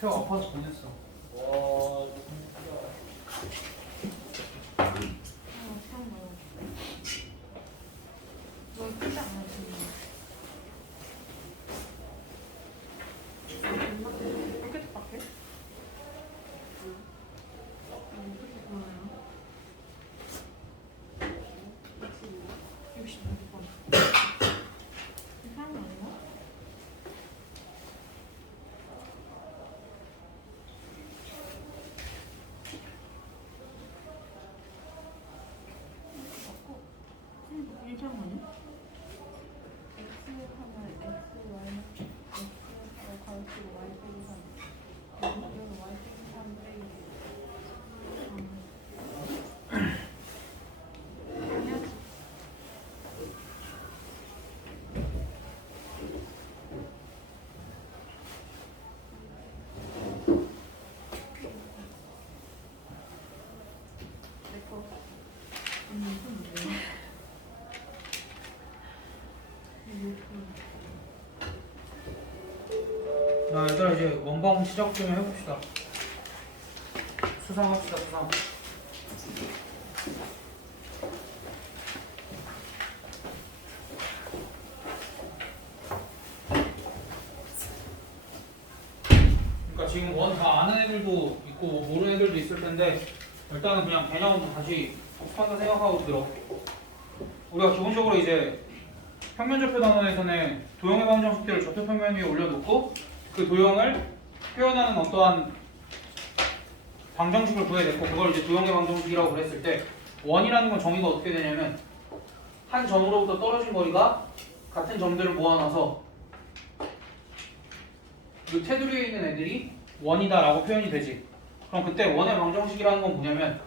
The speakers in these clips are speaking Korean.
태호 아파서 보냈어. 와 진짜 너 크지 않아 지금? 이렇게 똑같아? 어떻게 보나요? 66번. 이상한 거 아니야? 이상한 거 아니야? x 하면 x y x 가르치고 y 빼기 3 이건 y 빼기 3 빼기 해야지. 내거 이건 뭐야? 자, 얘들아 이제 원방 시작 좀 해봅시다. 수상합시다, 수상. 그러니까 지금 원 다 아는 애들도 있고 모르는 애들도 있을 텐데 일단은 그냥 개념 다시 복습한다 생각하고 들어. 우리가 기본적으로 이제 평면좌표 단원에서는 도형의 방정식들을 좌표평면 위에 올려놓고 그 도형을 표현하는 어떠한 방정식을 구해냈고 그걸 이제 도형의 방정식이라고 그랬을 때 원이라는 건 정의가 어떻게 되냐면 한 점으로부터 떨어진 거리가 같은 점들을 모아놔서 이 테두리에 있는 애들이 원이다라고 표현이 되지. 그럼 그때 원의 방정식이라는 건 뭐냐면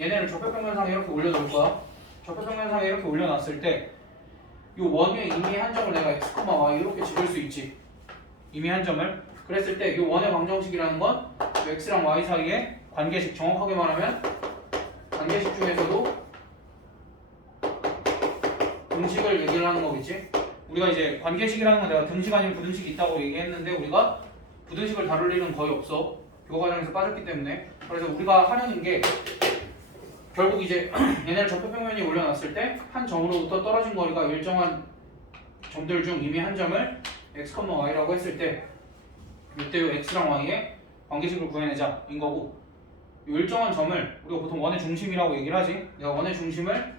얘네를 좌표평면상에 이렇게 올려놓을 거야. 좌표평면상에 이렇게 올려놨을 때 이 원 위에 임의 한 점을 내가 x, y 이렇게 집을 수 있지. 임의 한 점을. 그랬을 때 이 원의 방정식이라는 건 x랑 y 사이의 관계식, 정확하게 말하면 관계식 중에서도 등식을 얘기를 하는 거겠지. 우리가 이제 관계식이라는 건 내가 등식 아니면 부등식이 있다고 얘기했는데 우리가 부등식을 다룰 일은 거의 없어. 교과 과정에서 빠졌기 때문에. 그래서 우리가 하려는 게 결국 이제 얘네를 좌표평면에 올려놨을 때 한 점으로부터 떨어진 거리가 일정한 점들 중 임의 한 점을 x, y라고 했을 때 이때 이 x랑 y의 관계식을 구해내자 인 거고 이 일정한 점을 우리가 보통 원의 중심이라고 얘기를 하지. 내가 원의 중심을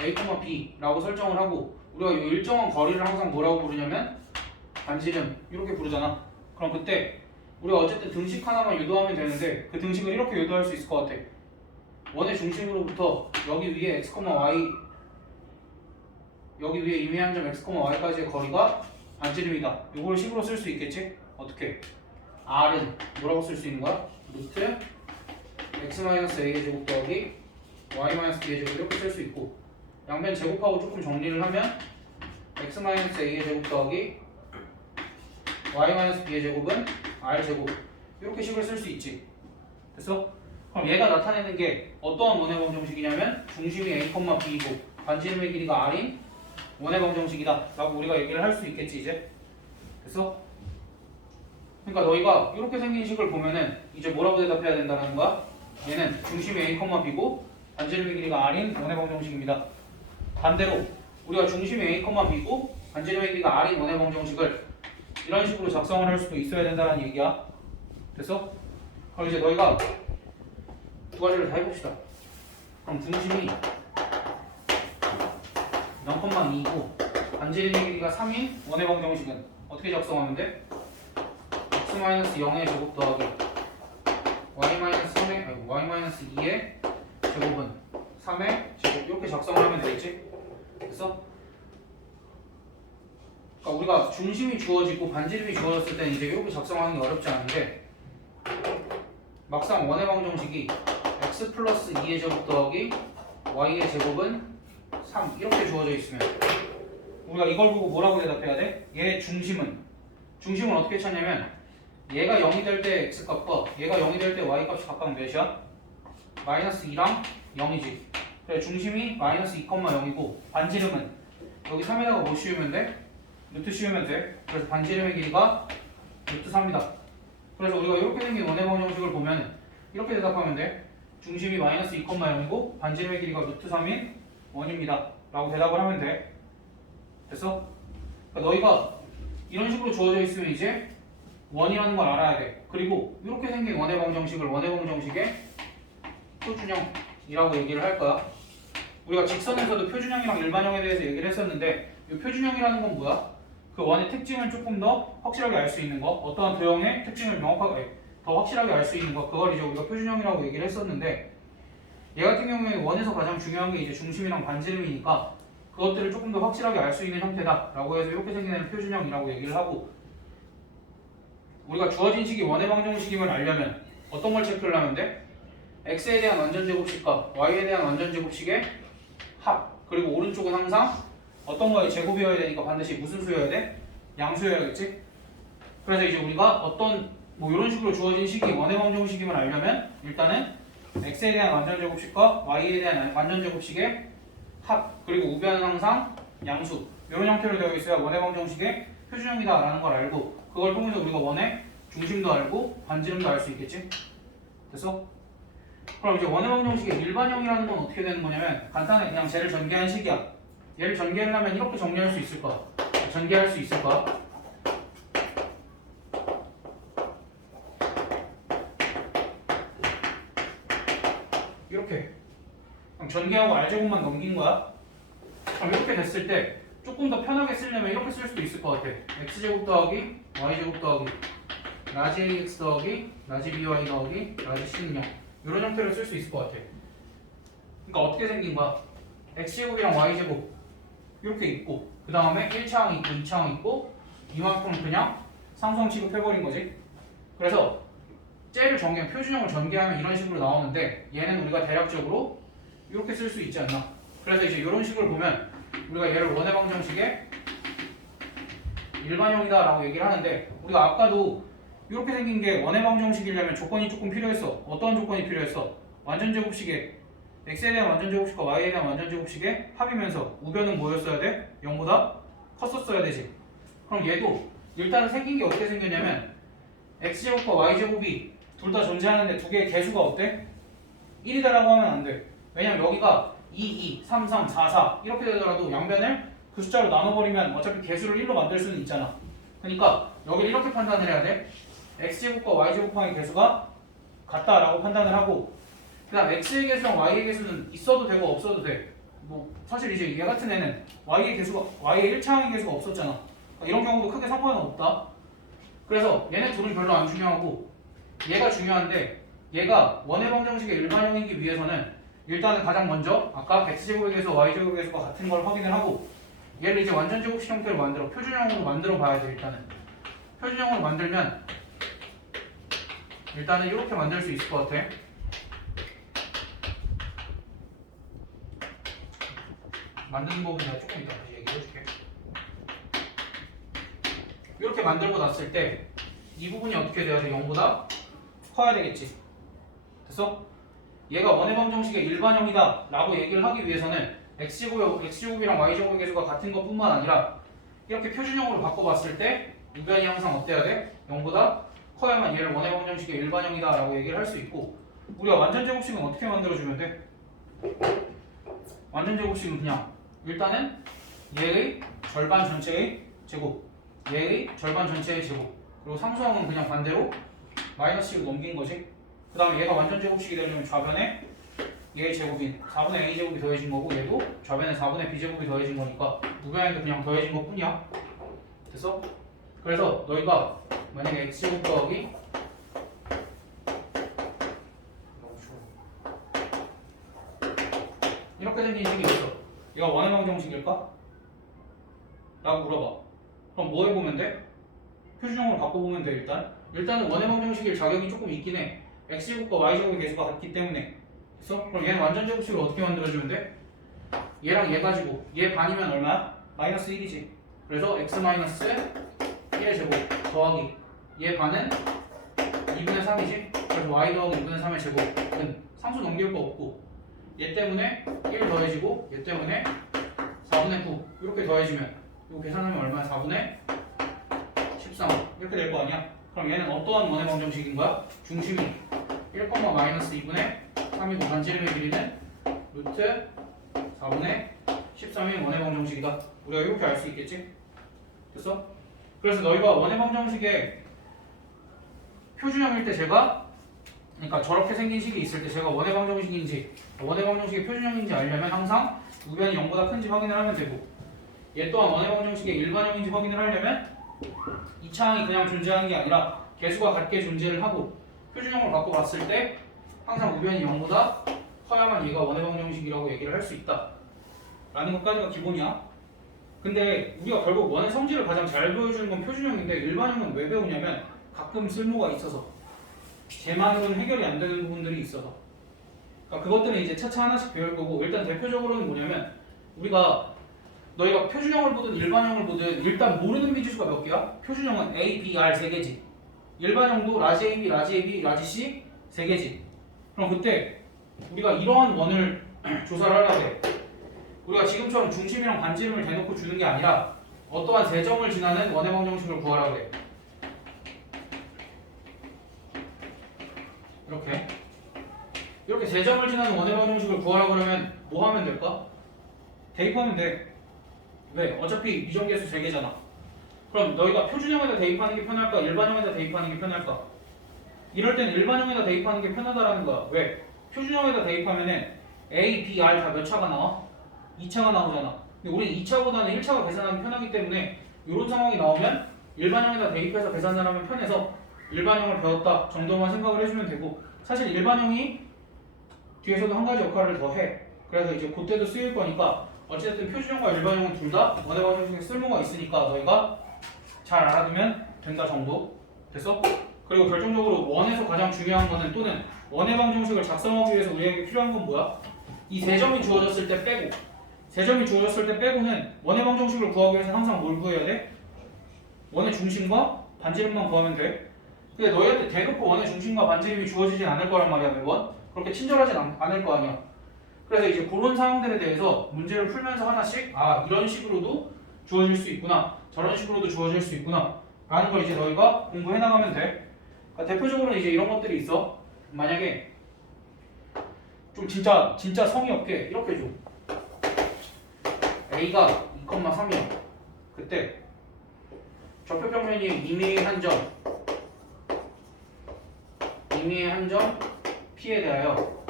a, b라고 설정을 하고 우리가 이 일정한 거리를 항상 뭐라고 부르냐면 반지름 이렇게 부르잖아. 그럼 그때 우리가 어쨌든 등식 하나만 유도하면 되는데 그 등식을 이렇게 유도할 수 있을 것 같아. 원의 중심으로부터 여기 위에 x, y 여기 위에 임의 한 점 x, y까지의 거리가 반지름이다. 이걸 식으로 쓸 수 있겠지? 어떻게? r은 뭐라고 쓸 수 있는 거야? 루트 x-a의 제곱 더하기 y-b의 제곱 이렇게 쓸 수 있고 양변 제곱하고 조금 정리를 하면 x-a의 제곱 더하기 y-b의 제곱은 r제곱 이렇게 식을 쓸 수 있지. 됐어? 그럼 얘가 나타내는 게 어떠한 원의 방정식이냐면 중심이 a, b이고 반지름의 길이가 r인 원의 방정식이다 라고 우리가 얘기를 할 수 있겠지 이제. 됐어? 그러니까 너희가 이렇게 생긴 식을 보면은 이제 뭐라고 대답해야 된다는 거야? 얘는 중심이 a, b고 반지름의 길이가 r인 원의 방정식입니다. 반대로 우리가 중심이 a, b고 반지름의 길이가 r인 원의 방정식을 이런 식으로 작성을 할 수도 있어야 된다는 얘기야. 됐어? 그럼 이제 너희가 두 가지를 다 해봅시다. 그럼 중심이 0,2고 반지름의 길이가 3인 원의 방정식은 어떻게 작성하면 돼? x-0의 제곱 더하기 y-2의 제곱은 3의 제곱 이렇게 작성을 하면 되겠지? 됐어? 그러니까 우리가 중심이 주어지고 반지름이 주어졌을 때는 이제 이렇게 작성하는 게 어렵지 않은데 막상 원의 방정식이 x 플러스 2의 제곱 더하기 y의 제곱은 3 이렇게 주어져 있으면 우리가 이걸 보고 뭐라고 대답해야 돼? 얘의 중심을 어떻게 찾냐면 얘가 0이 될 때 x값과 얘가 0이 될 때 y값이 각각 몇이야? 마이너스 2랑 0이지. 그래 중심이 마이너스 2,0이고 반지름은 여기 3에다가 뭐 씌우면 돼? 루트 씌우면 돼. 그래서 반지름의 길이가 루트 3이다. 그래서 우리가 이렇게 생긴 원의 방정식을 보면 이렇게 대답하면 돼. 중심이 마이너스 2,0이고 반지름의 길이가 루트 3인 원입니다 라고 대답을 하면 돼. 됐어? 그러니까 너희가 이런 식으로 주어져 있으면 이제 원이라는 걸 알아야 돼. 그리고 이렇게 생긴 원의 방정식을 원의 방정식의 표준형이라고 얘기를 할 거야. 우리가 직선에서도 표준형이랑 일반형에 대해서 얘기를 했었는데 이 표준형이라는 건 뭐야? 그 원의 특징을 조금 더 확실하게 알 수 있는 거, 어떠한 도형의 특징을 명확하게 더 확실하게 알 수 있는 거, 그걸 이제 우리가 표준형이라고 얘기를 했었는데, 얘 같은 경우에 원에서 가장 중요한 게 이제 중심이랑 반지름이니까 그것들을 조금 더 확실하게 알 수 있는 형태다라고 해서 이렇게 생긴 애는 표준형이라고 얘기를 하고, 우리가 주어진 식이 원의 방정식임을 알려면 어떤 걸 체크를 하면 돼? x에 대한 완전제곱식과 y에 대한 완전제곱식의 합, 그리고 오른쪽은 항상 어떤 거에 제곱이어야 되니까 반드시 무슨 수여야 돼? 양수여야겠지? 그래서 이제 우리가 어떤 뭐 이런 식으로 주어진 식이 원의 방정식임을 알려면 일단은 x에 대한 완전제곱식과 y에 대한 완전제곱식의 합, 그리고 우변은 항상 양수, 이런 형태로 되어 있어야 원의 방정식의 표준형이다 라는 걸 알고, 그걸 통해서 우리가 원의 중심도 알고 반지름도 알 수 있겠지? 됐어? 그럼 이제 원의 방정식의 일반형이라는 건 어떻게 되는 거냐면 간단해. 그냥 쟤를 전개한 식이야. 얘를 전개하려면 이렇게 정리할 수 있을 거야. 전개할 수 있을 거야. 이렇게 그냥 전개하고 R제곱만 넘긴 거야. 그럼 이렇게 됐을 때 조금 더 편하게 쓰려면 이렇게 쓸 수도 있을 것 같아. X제곱 더하기 Y제곱 더하기 라지 AX 더하기 라지 BY 더하기 라지 C는 0, 이런 형태로 쓸 수 있을 것 같아. 그러니까 어떻게 생긴 거야? X제곱이랑 Y제곱 이렇게 있고, 그 다음에 1차항 있고 2차항 있고, 이만큼 그냥 상수항 취급해버린 거지. 그래서 쟤를 표준형을 전개하면 이런 식으로 나오는데, 얘는 우리가 대략적으로 이렇게 쓸 수 있지 않나. 그래서 이제 이런 식을 보면 우리가 얘를 원의 방정식의 일반형이다 라고 얘기를 하는데, 우리가 아까도 이렇게 생긴 게 원의 방정식이려면 조건이 조금 필요했어. 어떤 조건이 필요했어? 완전제곱식의 x에 대한 완전제곱식과 y에 대한 완전제곱식의 합이면서 우변은 뭐였어야 돼? 0보다 컸었어야 되지. 그럼 얘도 일단은 생긴 게 어떻게 생겼냐면 x제곱과 y제곱이 둘 다 존재하는데 두 개의 개수가 어때? 1이다라고 하면 안 돼. 왜냐면 여기가 2, 2, 3, 3, 4, 4 이렇게 되더라도 양변을 그 숫자로 나눠버리면 어차피 개수를 1로 만들 수는 있잖아. 그러니까 여기를 이렇게 판단을 해야 돼. x제곱과 y제곱항의 개수가 같다라고 판단을 하고, 그 다음 x의 개수랑 y의 개수는 있어도 되고 없어도 돼. 뭐 사실 이제 얘 같은 애는 y의 1차항의 개수가 없었잖아. 그러니까 이런 경우도 크게 상관은 없다. 그래서 얘네 둘은 별로 안 중요하고 얘가 중요한데, 얘가 원의 방정식의 일반형이기 위해서는 일단은 가장 먼저 아까 x제곱의 개수, y제곱의 개수가 같은 걸 확인을 하고, 얘를 이제 완전제곱식 형태로 만들어 표준형으로 만들어 봐야 돼. 일단은 표준형으로 만들면 일단은 이렇게 만들 수 있을 것 같아. 만드는 법은 내가 조금 이따 다시 얘기해 줄게. 이렇게 만들고 났을 때 이 부분이 어떻게 돼야 돼? 0보다 커야 되겠지. 됐어? 얘가 원의 방정식의 일반형이다 라고 얘기를 하기 위해서는 x제곱이랑 y제곱의 개수가 같은 것 뿐만 아니라 이렇게 표준형으로 바꿔봤을 때 우변이 항상 어때야 돼? 0보다 커야만 얘를 원의 방정식의 일반형이다 라고 얘기를 할 수 있고, 우리가 완전제곱식은 어떻게 만들어주면 돼? 완전제곱식은 그냥 일단은 얘의 절반 전체의 제곱, 얘의 절반 전체의 제곱, 그리고 상수항은 그냥 반대로 마이너스로 넘긴 거지. 그 다음에 얘가 완전제곱식이 되려면 좌변에 얘의 제곱인 4분의 a제곱이 더해진 거고, 얘도 좌변에 4분의 b제곱이 더해진 거니까 우변에도 그냥 더해진 것 뿐이야. 됐어? 그래서 너희가 만약에 x제곱 더하기 이렇게 생긴 식이 있어. 얘가 원의 방정식일까? 라고 물어봐. 그럼 뭐 해보면 돼? 표준형으로 바꿔보면 돼. 일단은 원의 방정식일 자격이 조금 있긴 해. x제곱과 y제곱의 개수가 같기 때문에. 됐어? 그럼 얘는 완전제곱식을 어떻게 만들어주면 돼? 얘랑 얘 가지고 얘 반이면 얼마야? 마이너스 1이지. 그래서 x 마이너스 1의 제곱 더하기 얘 반은 2분의 3이지. 그래서 y 더하기 2분의 3의 제곱은 상수 넘길 거 없고, 얘 때문에 1 더해지고 얘 때문에 4분의 9 이렇게 더해지면 이거 계산하면 얼마야? 4분의 13 이렇게 될 거 아니야? 그럼 얘는 어떠한 원의 방정식인 거야? 중심이 1,-2분의 3이고 반지름의 길이는 루트 4분의 13인 원의 방정식이다. 우리가 이렇게 알 수 있겠지? 됐어? 그래서 너희가 원의 방정식의 표준형일 때 제가 그러니까 저렇게 생긴 식이 있을 때 제가 원의 방정식인지 원의 방정식의 표준형인지 알려면 항상 우변이 0보다 큰지 확인을 하면 되고 얘 또한 원의 방정식의 일반형인지 확인을 하려면 이 차항이 그냥 존재하는 게 아니라 개수가 같게 존재를 하고 표준형을 갖고 봤을 때 항상 우변이 0보다 커야만 얘가 원의 방정식이라고 얘기를 할 수 있다 라는 것까지가 기본이야. 근데 우리가 결국 원의 성질을 가장 잘 보여주는 건 표준형인데 일반형은 왜 배우냐면 가끔 쓸모가 있어서 쟤만으로는 해결이 안 되는 부분들이 있어서 그러니까 그것들은 이제 차차 하나씩 배울 거고 일단 대표적으로는 뭐냐면 우리가 너희가 표준형을 보든 일반형을 보든 일단 모르는 미지수가 몇 개야? 표준형은 A, B, R 3개지 일반형도 라지 A, B, 라지 A, B, 라지 C 3개지 그럼 그때 우리가 이러한 원을 조사를 하려고 해 우리가 지금처럼 중심이랑 반지름을 대놓고 주는 게 아니라 어떠한 세점을 지나는 원의 방정식을 구하라고 해 이렇게 세점을 지나는 원의 방정식을 구하라고 그러면 뭐 하면 될까? 대입하면 돼. 왜? 어차피 미정계수 3개잖아. 그럼 너희가 표준형에다 대입하는 게 편할까? 일반형에다 대입하는 게 편할까? 이럴 땐 일반형에다 대입하는 게 편하다라는 거야. 왜? 표준형에다 대입하면은 A, B, R 다 몇 차가 나와? 2차가 나오잖아. 근데 우리는 2차보다는 1차가 계산하기 편하기 때문에 이런 상황이 나오면 일반형에다 대입해서 계산을 하면 편해서 일반형을 배웠다 정도만 생각을 해주면 되고 사실 일반형이 뒤에서도 한 가지 역할을 더 해. 그래서 이제 그때도 쓰일 거니까 어쨌든 표준형과 일반형은 둘 다 원의 방정식에 쓸모가 있으니까 너희가 잘 알아두면 된다 정도. 됐어? 그리고 결정적으로 원에서 가장 중요한 거는 또는 원의 방정식을 작성하기 위해서 우리에게 필요한 건 뭐야? 이 세 점이 주어졌을 때 빼고 세 점이 주어졌을 때 빼고는 원의 방정식을 구하기 위해서 항상 뭘 구해야 돼? 원의 중심과 반지름만 구하면 돼. 근데 너희한테 대놓고 원의 중심과 반지름이 주어지진 않을 거란 말이야 매번. 그렇게 친절하진 않을 거 아니야. 그래서 이제 그런 상황들에 대해서 문제를 풀면서 하나씩 이런 식으로도 주어질 수 있구나 저런 식으로도 주어질 수 있구나 라는 걸 이제 너희가 공부해 나가면 돼. 그러니까 대표적으로는 이제 이런 것들이 있어. 만약에 좀 진짜 성의 없게 이렇게 줘. A가 2,3이야. 그때 좌표평면이 임의의 한 점 P에 대하여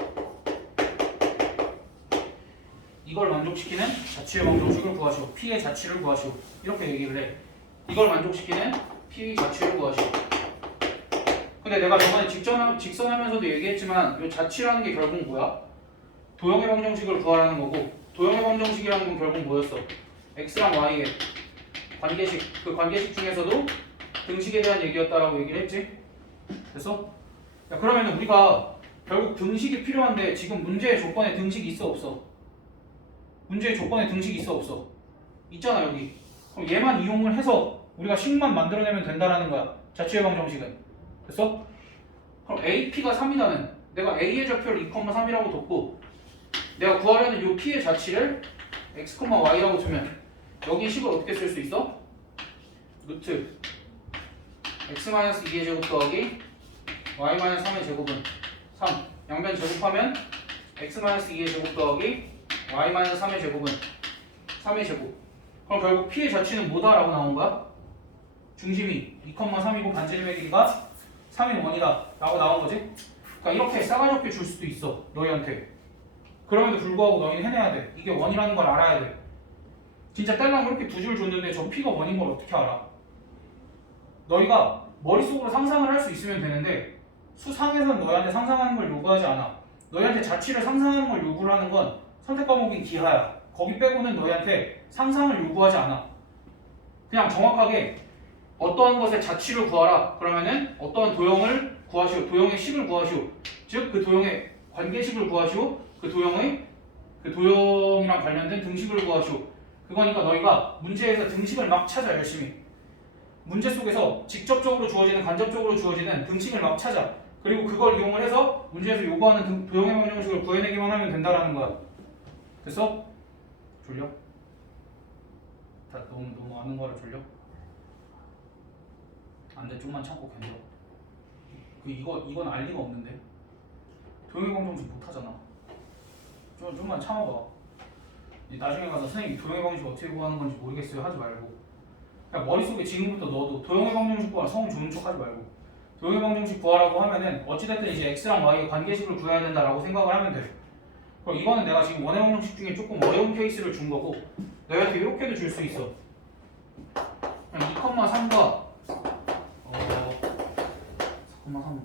이걸 만족시키는 자취의 방정식을 구하시오. P의 자취를 구하시오. 이렇게 얘기를 해. 이걸 만족시키는 P 자취를 구하시오. 근데 내가 저번에 직선하면서도 얘기했지만 이 자취라는 게 결국 뭐야? 도형의 방정식을 구하라는 거고 도형의 방정식이라는 건 결국 뭐였어? X랑 Y의 관계식, 그 관계식 중에서도 등식에 대한 얘기였다라고 얘기를 했지? 됐어? 야, 그러면 우리가 결국 등식이 필요한데 지금 문제의 조건에 등식이 있어 없어? 문제의 조건에 등식이 있어 없어? 있잖아 여기. 그럼 얘만 이용을 해서 우리가 식만 만들어내면 된다라는 거야. 자취의 방정식은. 됐어? 그럼 AP가 3이다는 내가 A의 좌표를 2,3이라고 뒀고 내가 구하려는 이 P의 자취를 X, Y라고 두면 여기 식을 어떻게 쓸 수 있어? 루트 X-2의 제곱 더하기 Y-3의 제곱은 3 양변 제곱하면 X-2의 제곱 더하기 Y-3의 제곱은 3의 제곱. 그럼 결국 P의 자취는 뭐다? 라고 나온 거야? 중심이 2,3이고 반지름의 길이가 3인 원이다 라고 나온 거지? 그러니까 이렇게 싸가지 없게 줄 수도 있어 너희한테. 그럼에도 불구하고 너희는 해내야 돼. 이게 원이라는 걸 알아야 돼. 진짜 딸랑 그렇게 두 줄 줬는데 저 P가 원인 걸 어떻게 알아? 너희가 머릿속으로 상상을 할 수 있으면 되는데 수상에선 너희한테 상상하는 걸 요구하지 않아. 너희한테 자취를 상상하는 걸 요구를 하는 건 선택 과목인 기하야. 거기 빼고는 너희한테 상상을 요구하지 않아. 그냥 정확하게 어떠한 것의 자취를 구하라. 그러면은 어떠한 도형을 구하시오. 도형의 식을 구하시오. 즉 그 도형의 관계식을 구하시오. 그 도형이랑 관련된 등식을 구하시오. 그거니까 너희가 문제에서 등식을 막 찾아 열심히. 문제 속에서 직접적으로 주어지는 간접적으로 주어지는 등식을 막 찾아. 그리고 그걸 이용을 해서 문제에서 요구하는 도형의 방정식을 구해내기만 하면 된다라는 거야. 됐어? 졸려? 다 너무 아는 거라 졸려? 안돼 좀만 참고 견뎌. 이건 알 리가 없는데. 도형의 방정식 못하잖아. 좀만 참아봐. 나중에 가서 선생님이 도형의 방정식 어떻게 구하는 건지 모르겠어요 하지 말고 그냥 머릿속에 지금부터 넣어도 도형의 방정식 구하라 성은 좋은 척 하지 말고 도형의 방정식 구하라고 하면은 어찌됐든 이제 x랑 y의 관계식을 구해야 된다라고 생각을 하면 돼. 그럼 이거는 내가 지금 원의 방정식 중에 조금 어려운 케이스를 준 거고 너희한테 이렇게도 줄 수 있어. 그냥 2,3과 4,3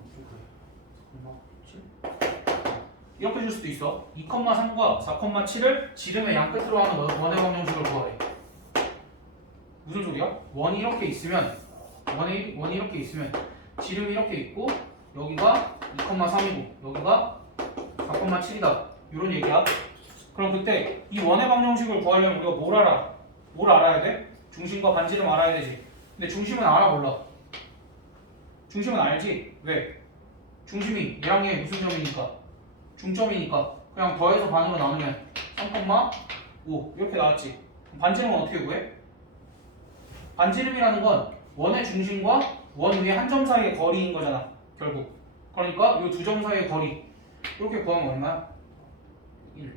이렇게 줄 수도 있어. 2,3과 4,7을 지름의 양 끝으로 하는 원의 방정식을 구하래. 무슨 소리야? 원이 이렇게 있으면 원이 이렇게 있으면 지름이 이렇게 있고 여기가 2,3이고 여기가 4,7이다. 이런 얘기야. 그럼 그때 이 원의 방정식을 구하려면 우리가 뭘 알아? 뭘 알아야 돼? 중심과 반지름 알아야 되지. 근데 중심은 알아 몰라? 중심은 알지? 왜? 중심이 얘랑 얘 무슨 점이니까? 중점이니까 그냥 더해서 반으로 나누면 3,5 이렇게 나왔지. 그럼 반지름은 어떻게 구해? 반지름이라는 건 원의 중심과 원 위에 한 점 사이의 거리인 거잖아 결국. 그러니까 이 두 점 사이의 거리 이렇게 구하면 얼마야? 1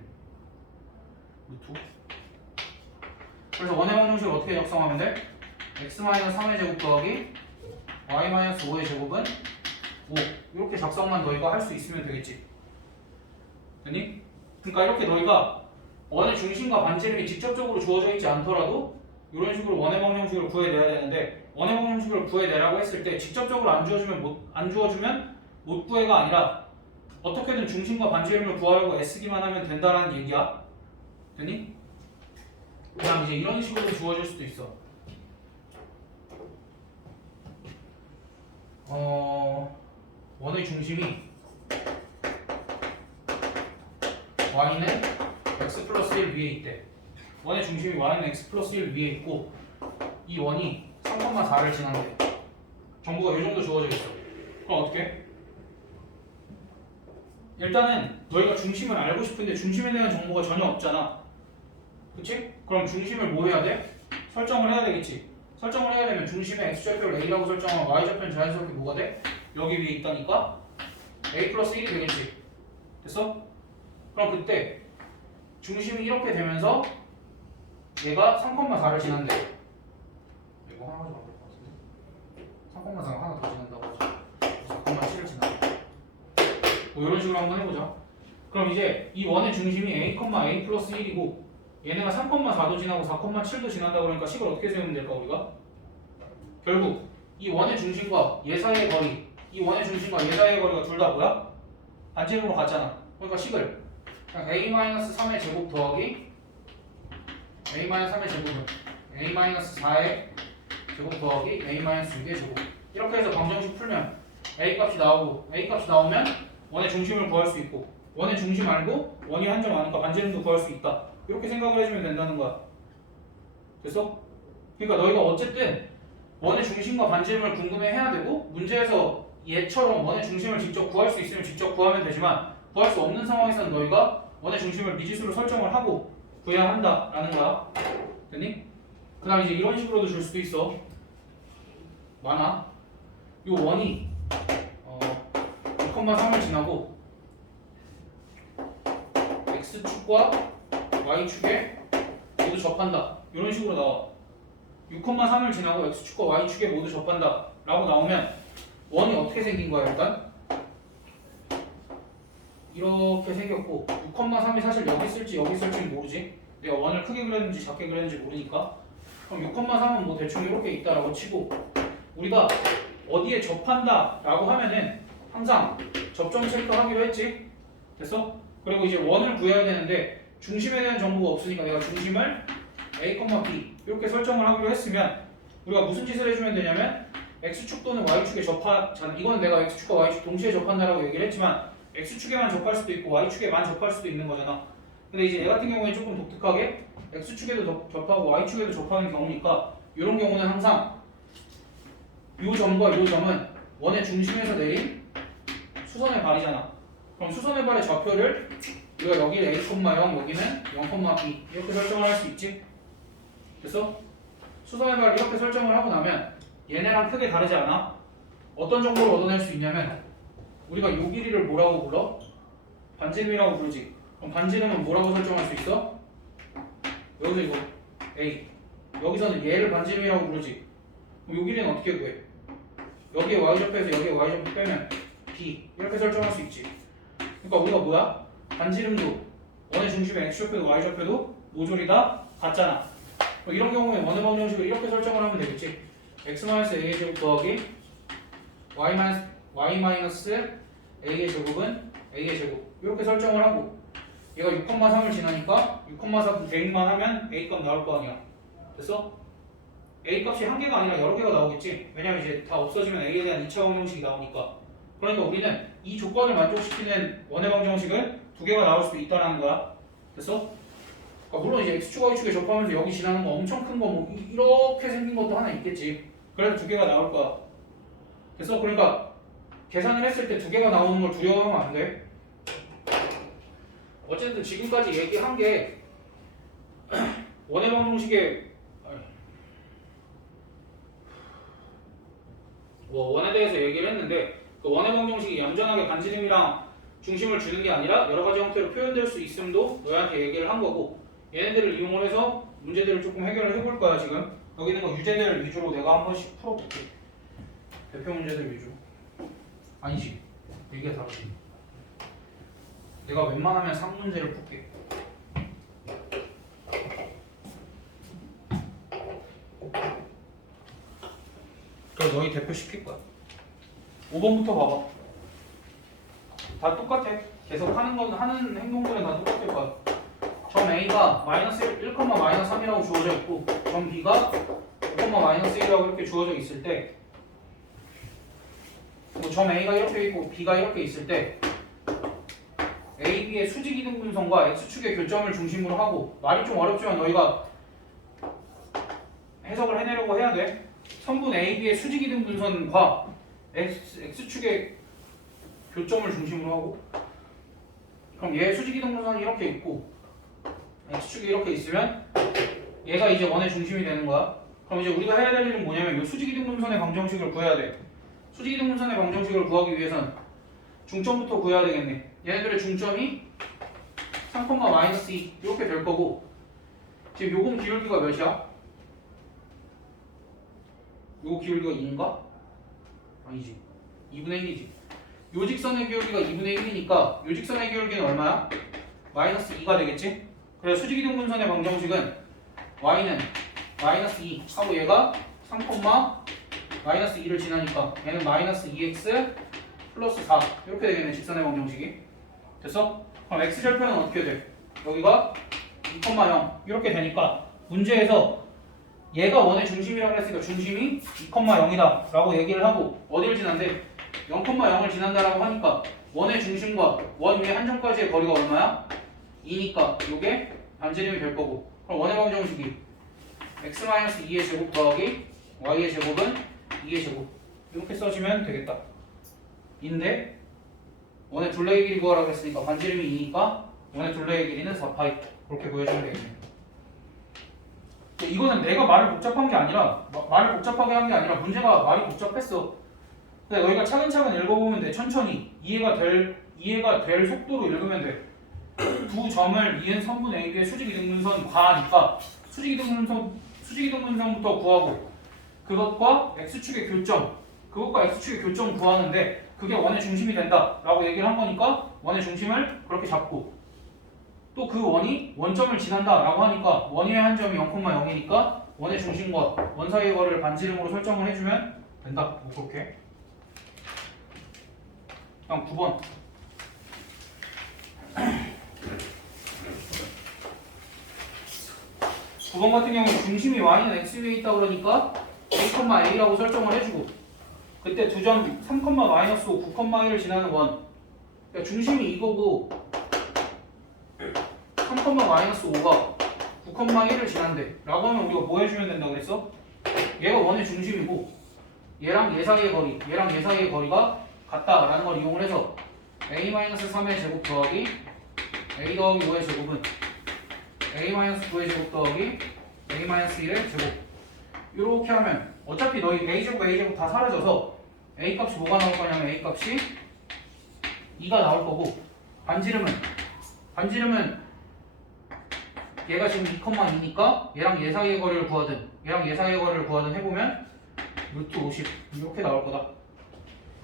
루트. 그래서 원의 방정식을 어떻게 작성하면 돼? x-3의 제곱 더하기 y-5의 제곱은 5 이렇게 작성만 너희가 할 수 있으면 되겠지. 됐니? 그러니까 이렇게 너희가 원의 중심과 반지름이 직접적으로 주어져 있지 않더라도 이런 식으로 원의 방정식을 구해내야 되는데 원의 방정식을 구해내라고 했을 때 직접적으로 안 주어주면 못 구해가 아니라 어떻게든 중심과 반지름을 구하려고 애쓰기만 하면 된다라는 얘기야. 됐니? 그냥 이제 이런 식으로 주어질 수도 있어. 원의 중심이 y는 x 플러스 1 위에 있대. 원의 중심이 y는 x 플러스 1 위에 있고 이 원이 3,4를 지난대. 정보가 이 정도 주어져 있어. 그럼 어떻게? 일단은 너희가 중심을 알고 싶은데 중심에 대한 정보가 전혀 없잖아. 그치? 그럼 중심을 뭐 해야 돼? 설정을 해야 되겠지. 설정을 해야 되면 중심의 x좌표를 a라고 설정하고 y좌표는 자연스럽게 뭐가 돼? 여기 위에 있다니까 a 플러스 1이 되겠지. 됐어? 그럼 그때 중심이 이렇게 되면서 얘가 3,4를 지난대. 이거 하나 가지고 안될 것 같은데 3,4가 하나 더 지난다고 하자. 4,7을 지난다. 뭐 이런 식으로 한번 해보자. 그럼 이제 이 원의 중심이 a, 플러스 1이고 얘네가 3,4도 지나고 4,7도 지난다 그러니까 식을 어떻게 세우면 될까 우리가? 결국 이 원의 중심과 얘 사이의 거리 이 원의 중심과 얘 사이의 거리가 둘 다 뭐야? 반지름으로 같잖아. 그러니까 식을 그냥 a-3의 제곱 더하기 a-3의 제곱은 a-4의 제곱 더하기 a-6의 제곱 이렇게 해서 방정식 풀면 a 값이 나오고 a 값이 나오면 원의 중심을 구할 수 있고 원의 중심 알고 원이 한 점 아니까 반지름도 구할 수 있다. 이렇게 생각을 해주면 된다는 거야. 됐어? 그러니까 너희가 어쨌든 원의 중심과 반지름을 궁금해해야 되고 문제에서 얘처럼 원의 중심을 직접 구할 수 있으면 직접 구하면 되지만 구할 수 없는 상황에서는 너희가 원의 중심을 미지수로 설정을 하고 구해야 한다라는 거야. 됐니? 그 다음 이제 이런 식으로도 줄 수도 있어. 많아. 요 원이 2,3을 지나고 x축과 y축에 모두 접한다. 이런 식으로 나와. 6,3을 지나고 x축과 y축에 모두 접한다 라고 나오면 원이 어떻게 생긴 거야 일단? 이렇게 생겼고 6,3이 사실 여기 쓸지 여기 쓸지는 모르지. 내가 원을 크게 그렸는지 작게 그렸는지 모르니까. 그럼 6,3은 뭐 대충 이렇게 있다라고 치고 우리가 어디에 접한다 라고 하면은 항상 접점 체크하기로 했지. 됐어? 그리고 이제 원을 구해야 되는데 중심에 대한 정보가 없으니까 내가 중심을 a, b 이렇게 설정을 하기로 했으면 우리가 무슨 짓을 해주면 되냐면 x축 또는 y축에 접하잖아. 이건 내가 x축과 y축 동시에 접한다라고 얘기를 했지만 x축에만 접할 수도 있고 y축에만 접할 수도 있는 거잖아. 근데 이제 얘 같은 경우에 조금 독특하게 x축에도 접하고 y축에도 접하는 경우니까 이런 경우는 항상 이 점과 이 점은 원의 중심에서 내린 수선의 발이잖아. 그럼 수선의 발의 좌표를 우리가 여기 a, 0 여기는 0,b 이렇게 설정을 할 수 있지. 됐어? 수선의 발을 이렇게 설정을 하고 나면 얘네랑 크게 다르지 않아? 어떤 정보를 얻어낼 수 있냐면 우리가 요 길이를 뭐라고 불러? 반지름이라고 부르지. 그럼 반지름은 뭐라고 설정할 수 있어? 여기서 이거 A. 여기서는 얘를 반지름이라고 부르지. 그럼 요 길이는 어떻게 구해? 여기에 y좌표에서 여기에 y좌표 빼면 B 이렇게 설정할 수 있지. 그러니까 우리가 뭐야? 반지름도 원의 중심의 x좌표도 y좌표도 모조리 다 같잖아. 이런 경우에 원의 방정식을 이렇게 설정을 하면 되겠지. x-a의 제곱 더하기 y-a의 제곱은 a의 제곱 이렇게 설정을 하고 얘가 6,3을 지나니까 6,4 대입만 하면 a 값 나올 거 아니야. 됐어? a 값이 한 개가 아니라 여러 개가 나오겠지. 왜냐면 이제 다 없어지면 a에 대한 2차 방정식이 나오니까. 그러니까 우리는 이 조건을 만족시키는 원의 방정식은 두 개가 나올 수도 있다는 거야. 됐어? 그러니까 물론 이제 x축 y축에 접하면서 여기 지나는 거 엄청 큰 거 뭐 이렇게 생긴 것도 하나 있겠지. 그래서 두 개가 나올 거야. 됐어? 그러니까 계산을 했을 때 두 개가 나오는 걸 두려워하면 안 돼. 어쨌든 지금까지 얘기한 게 원의 방정식의 원에 대해서 얘기를 했는데 그 원의 방정식이 얌전하게 반지름이랑 중심을 주는 게 아니라 여러 가지 형태로 표현될 수 있음도 너희한테 얘기를 한 거고 얘네들을 이용을 해서 문제들을 조금 해결을 해볼 거야. 지금 여기 있는 거 유제들 위주로 내가 한 번씩 풀어볼게. 대표 문제들 위주로. 아니지, 얘기가 다르지. 내가 웬만하면 상문제를 풀게. 그래서 너희 대표 시킬 거야. 5번부터 봐봐. 다 똑같아. 계속 하는 행동들은 다 똑같을 거야. 점 A가 마이너스 1,-3이라고 주어져 있고 점 B가 5,-1이라고 이렇게 주어져 있을 때 점 A가 이렇게 있고 B가 이렇게 있을 때 A, B의 수직 이등 분선과 X축의 교점을 중심으로 하고 말이 좀 어렵지만 너희가 해석을 해내려고 해야 돼. 선분 A, B의 수직 이등 분선과 X축의 교점을 중심으로 하고 그럼 얘 수직 이등 분선이 이렇게 있고 X축이 이렇게 있으면 얘가 이제 원의 중심이 되는 거야. 그럼 이제 우리가 해야 될 일은 뭐냐면 이 수직 이등 분선의 방정식을 구해야 돼. 수직 이등 분선의 방정식을 구하기 위해선 중점부터 구해야 되겠네. 얘네들의 중점이 3,-2 이렇게 될 거고 지금 요금 기울기가 몇이야? 요거 기울기가 2인가? 아니지, 2분의 1이지. 요 직선의 기울기가 2분의 1이니까 요 직선의 기울기는 얼마야? -2가 되겠지? 그래서 수직이등 분선의 방정식은 y는 -2 하고 얘가 3,-2를 지나니까 얘는 -2x 플러스 4 이렇게 되겠네. 직선의 방정식이. 됐어? 그럼 x절편은 어떻게 돼? 여기가 2,0 이렇게 되니까 문제에서 얘가 원의 중심이라고 했으니까 중심이 2,0이다 라고 얘기를 하고 어디를 지난대? 0,0을 지난다라고 하니까 원의 중심과 원 위에 한 점까지의 거리가 얼마야? 2니까 이게 반지름이 될 거고 그럼 원의 방정식이 x-2의 제곱 더하기 y의 제곱은 2의 제곱 이렇게 써주면 되겠다. 인데 원의 둘레의 길이 구하라고 했으니까 반지름이 2니까 원의 둘레의 길이는 4파이 그렇게 구해주면 되겠네. 이거는 내가 말을 복잡한 게 아니라 말을 복잡하게 한 게 아니라 문제가 말이 복잡했어. 근데 너희가 차근차근 읽어보면 돼. 천천히 이해가 될 속도로 읽으면 돼. 두 점을 이은 선분 AB의 수직이등분선 과하니까 수직이등분선부터 구하고 그것과 x축의 교점 구하는데 그게 원의 중심이 된다라고 얘기를 한 거니까 원의 중심을 그렇게 잡고 또 그 원이 원점을 지난다라고 하니까 원 위의 한 점이 0,0이니까 원의 중심과 원 사이의 거리를 반지름으로 설정을 해주면 된다. 뭐 그렇게. 다음 9번. 9번 같은 경우는 중심이 y는 x 위에 있다 그러니까 a,a라고 설정을 해주고 그때 두 점 3,-5, 9,1을 지나는 원 그러니까 중심이 이거고 3,-5가 9,1을 지난대 라고 하면 우리가 뭐 해주면 된다고 그랬어? 얘가 원의 중심이고 얘랑 얘 사이의 거리가 같다라는 걸 이용을 해서 a-3의 제곱 더하기 a 더하기 5의 제곱은 a-9의 제곱 더하기 a-1의 제곱 이렇게 하면 어차피 너희 a제곱 다 사라져서 a 값이 뭐가 나올 거냐면 a 값이 2가 나올 거고 반지름은 얘가 지금 2,2니까 얘랑 얘 사이의 거리를 구하든 해보면 루트 50 이렇게 나올 거다.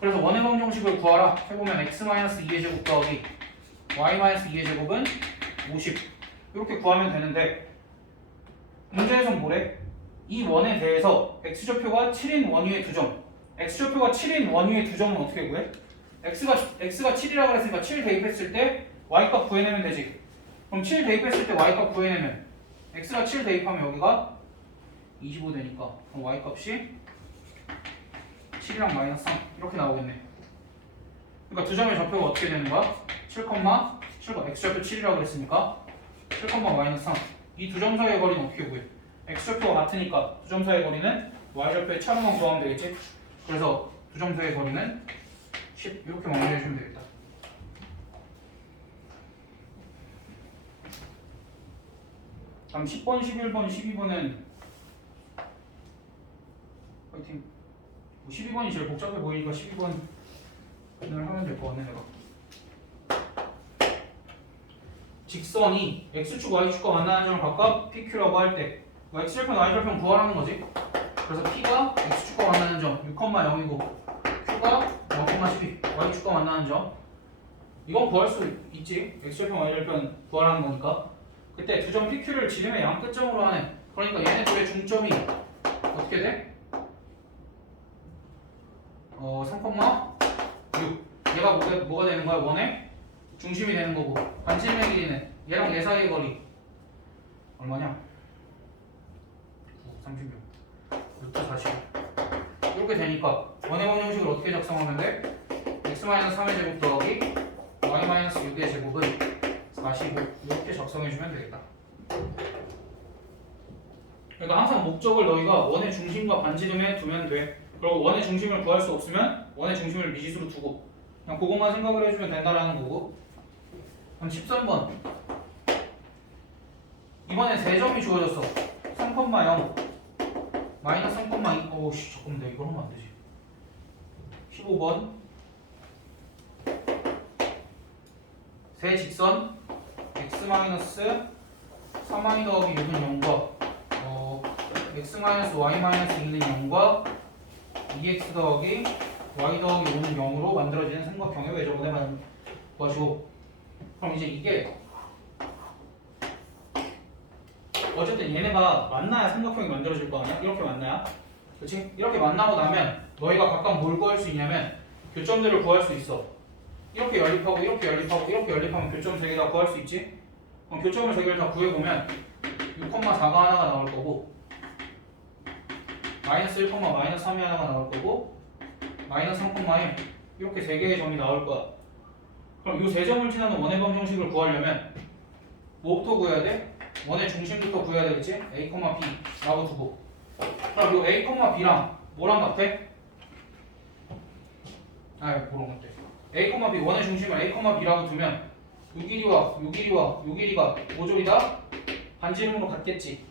그래서 원의 방정식을 구하라 해보면 x-2의 제곱 더하기 y-2의 제곱은 50 이렇게 구하면 되는데 문제에선 뭐래? 이 원에 대해서 x좌표가 7인 원위의 두 점 x좌표가 7인 원위의 두 점은 어떻게 구해? x가 7이라고 그랬으니까 7 대입했을 때 y값 구해내면 되지. 그럼 7 대입했을 때 y값 구해내면 x가 7 대입하면 여기가 25 되니까 그럼 y값이 7이랑 마이너스 3 이렇게 나오겠네. 그러니까 두 점의 좌표가 어떻게 되는 거야? 7x좌표 7이라고 그랬으니까 7, 마이너스 3 이 두 점 사이의 거리는 어떻게 구해? x좌표가 같으니까 두 점 사이의 거리는 y좌표의 차로만 구하면 되겠지? 그래서 두 점 사이의 거리는 10 이렇게 마무리해주면 되겠다. 다음 10번, 11번, 12번은 파이팅. 12번이 제일 복잡해 보이니까 12번을 하면 될 것 같네 내가. 직선이 x축, y축과 만나는 점을 각각 PQ라고 할 때 x절편, y절편 구하라는 거지. 그래서 P가 x축과 만나는 점 6,0이고 Q가 0,10 y축과 만나는 점 이건 구할 수 있지. x절편, y절편 구하라는 거니까. 그때 두 점 PQ를 지름의 양 끝점으로 하네. 그러니까 얘네 둘의 중점이 어떻게 돼? 3,6 얘가 뭐가 되는 거야? 원의 중심이 되는 거고 반지름의 길이는 얘랑 얘 사이의 거리 얼마냐? 36 루트 40 이렇게 되니까 원의 방정식을 어떻게 작성하면 돼? x-3의 제곱 더하기 y-6의 제곱은 45 이렇게 작성해주면 되겠다. 그러니까 항상 목적을 너희가 원의 중심과 반지름에 두면 돼. 그리고 원의 중심을 구할 수 없으면 원의 중심을 미지수로 두고 그냥 그것만 생각을 해주면 된다라는 거고. 그럼 13번 이번에 세 점이 주어졌어. 3,0 마이너스 3,2 어우씨 잠깐만 내가 이걸 하면 안 되지. 15번 세 직선 x-3y 더하기 6은 0과 x-y-2는 0과 2x 더하기 y 더하기 5는 0으로 만들어지는 삼각형의 외접원에 가지고 그럼 이제 이게 어쨌든 얘네가 만나야 삼각형이 만들어질 거 아니야? 이렇게 만나야? 그치? 이렇게 만나고 나면 너희가 각각 뭘 구할 수 있냐면 교점들을 구할 수 있어. 이렇게 연립하고 이렇게 연립하고 이렇게 연립하면 교점 3개 다 구할 수 있지? 그럼 교점을 3개를 다 구해보면 6,4가 하나가 나올 거고 마이너스 1, 마이너스 3이 하나가 나올 거고 마이너스 3,1 이렇게 3개의 점이 나올 거야. 그럼 이 세 점을 지나는 원의 방정식을 구하려면 뭐부터 구해야 돼? 원의 중심부터 구해야 되겠지? A, B라고 두고 그럼 이 A, B랑 뭐랑 같아? 뭐랑 같아? A, B 원의 중심을 A, B라고 두면 요 길이와 요 길이가 모조리다 반지름으로 같겠지.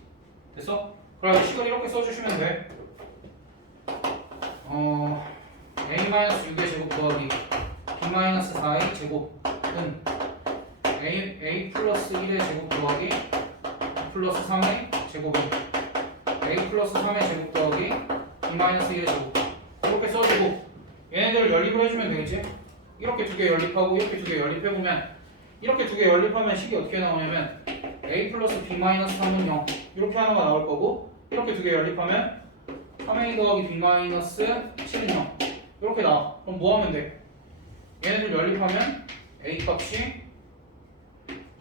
됐어? 그럼 식을 이렇게 써주시면 돼. A-6의 제곱 더하기 B-4의 제곱은 A 플러스 1의 제곱 더하기 B 플러스 3의 제곱은 A 플러스 3의 제곱 더하기 B-1의 제곱 이렇게 써주고 얘네들을 연립을 해주면 되겠지? 이렇게 두 개 연립하고 이렇게 두 개 연립해보면 이렇게 두 개 연립하면 식이 어떻게 나오냐면 A 플러스 B-3은 0 이렇게 하나가 나올 거고 이렇게 두 개 연립하면 3A 더하기 B-7은 0 이렇게 나와. 그럼 뭐 하면 돼? 얘네들 연립하면 A 값이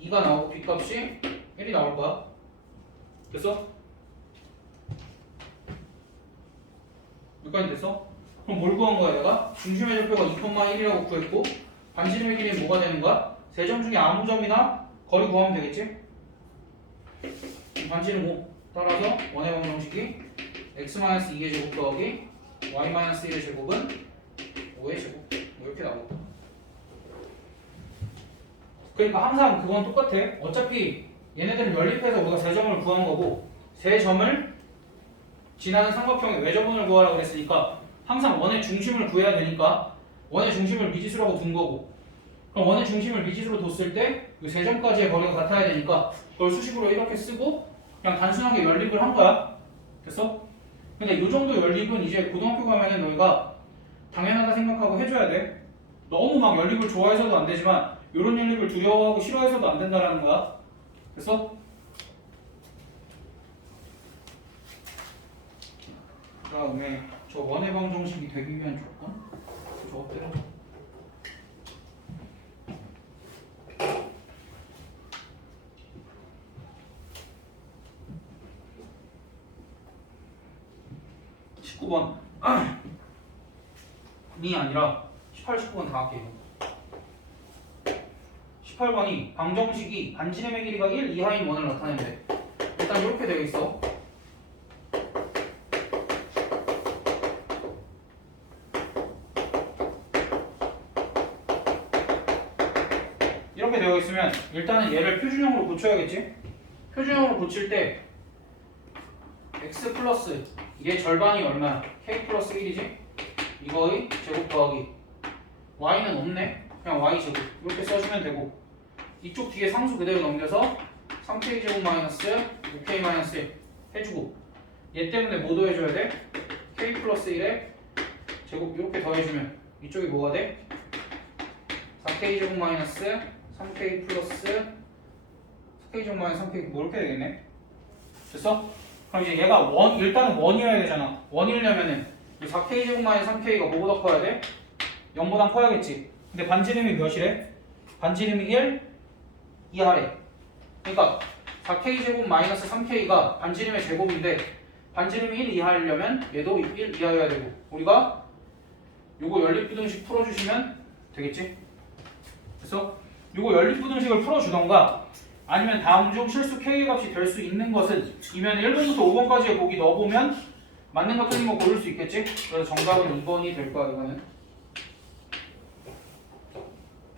2가 나오고 B 값이 1이 나올 거야. 됐어? 여기까지 됐어? 그럼 뭘 구한 거야 내가? 중심의 좌표가 2,1이라고 구했고 반지름의 길이는 뭐가 되는 거야? 세 점 중에 아무 점이나 거리 구하면 되겠지? 반지름 5 따라서 원의 방정식이 x-2의 제곱 더하기 y-1의 제곱은 5의 제곱 뭐 이렇게 나오고. 그러니까 항상 그건 똑같아. 어차피 얘네들은 연립해서 우리가 세 점을 구한 거고 세 점을 지나는 삼각형의 외접원을 구하라고 그랬으니까 항상 원의 중심을 구해야 되니까 원의 중심을 미지수라고 둔 거고, 그럼 원의 중심을 미지수로 뒀을 때 이 세 점까지의 거리가 같아야 되니까 그걸 수식으로 이렇게 쓰고 그냥 단순하게 연립을 한 거야. 됐어? 근데 이 정도 연립은 이제 고등학교 가면은 너희가 당연하다 생각하고 해줘야 돼. 너무 막 연립을 좋아해서도 안 되지만 이런 연립을 두려워하고 싫어해서도 안 된다라는 거야. 됐어? 그 다음에 저 원의 방정식이 되기 위한 조건? 저거 때려줘. (19번) 이 아니라 18, 19번 다 할게요. 18번이 방정식이 반지름의 길이가 1 이하인 원을 나타낸대. 일단 이렇게 되어 있어. 이렇게 되어 있으면 일단은 얘를 표준형으로 고쳐야겠지? 표준형으로 고칠 때 x 플러스 얘 절반이 얼마야? k 플러스 1이지? 이거의 제곱 더하기 y는 없네? 그냥 y 제곱 이렇게 써주면 되고, 이쪽 뒤에 상수 그대로 넘겨서 3k 제곱 마이너스 5k 마이너스 1 해주고, 얘 때문에 뭐 더해줘야 돼? k 플러스 1에 제곱 이렇게 더해주면 이쪽이 뭐가 돼? 4k 제곱 마이너스 3k 플러스 4k 제곱 마이너스 3k 뭐 이렇게 되겠네? 됐어? 그럼 이제 얘가 일단은 원이어야 되잖아. 원이려면은 이 4k 제곱 마이너스 3k가 뭐보다 커야 돼? 0보다 커야겠지. 근데 반지름이 몇이래? 반지름이 1 이하래. 그러니까 4k 제곱 마이너스 3k가 반지름의 제곱인데 반지름이 1 이하려면 얘도 1 이하여야 되고, 우리가 요거 연립부등식 풀어주시면 되겠지? 그래서 요거 연립부등식을 풀어주던가 아니면 다음 중 실수 k의 값이 될 수 있는 것은 이면 1번부터 5번까지의 보기 넣어보면 맞는 거 틀린 거 고를 수 있겠지? 그래서 정답은 2번이 될 거야. 이거는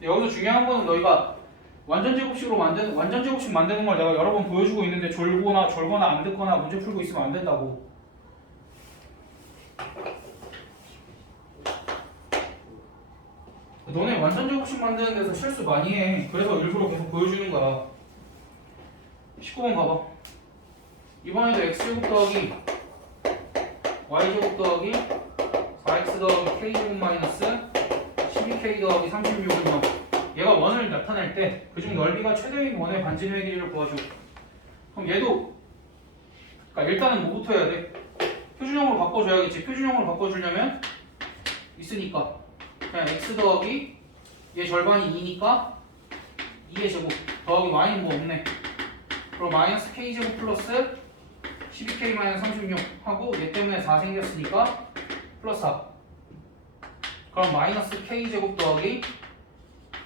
여기서 중요한 거는 너희가 완전 제곱식 만드는 걸 내가 여러 번 보여주고 있는데 졸거나 안 듣거나 문제 풀고 있으면 안 된다고. 너네 완전 제곱식 만드는 데서 실수 많이 해. 그래서 일부러 계속 보여주는 거야. 19번 봐봐. 이번에도 x제곱 더하기 y제곱 더하기 4x 더하기 k제곱 마이너스 12k 더하기 36은 0. 얘가 원을 나타낼 때 그중 넓이가 최대인 원의 반지름의 길이를 구하죠. 그럼 얘도 그러니까 일단은 뭐부터 해야 돼? 표준형으로 바꿔줘야겠지. 표준형으로 바꿔주려면 있으니까 그냥 x 더하기 얘 절반이 2니까 2의 제곱 더하기 y는 뭐 없네. 그럼 마이너스 k제곱 플러스 12k 마이너스 36 하고 얘 때문에 4 생겼으니까 플러스 4. 그럼 마이너스 k제곱 더하기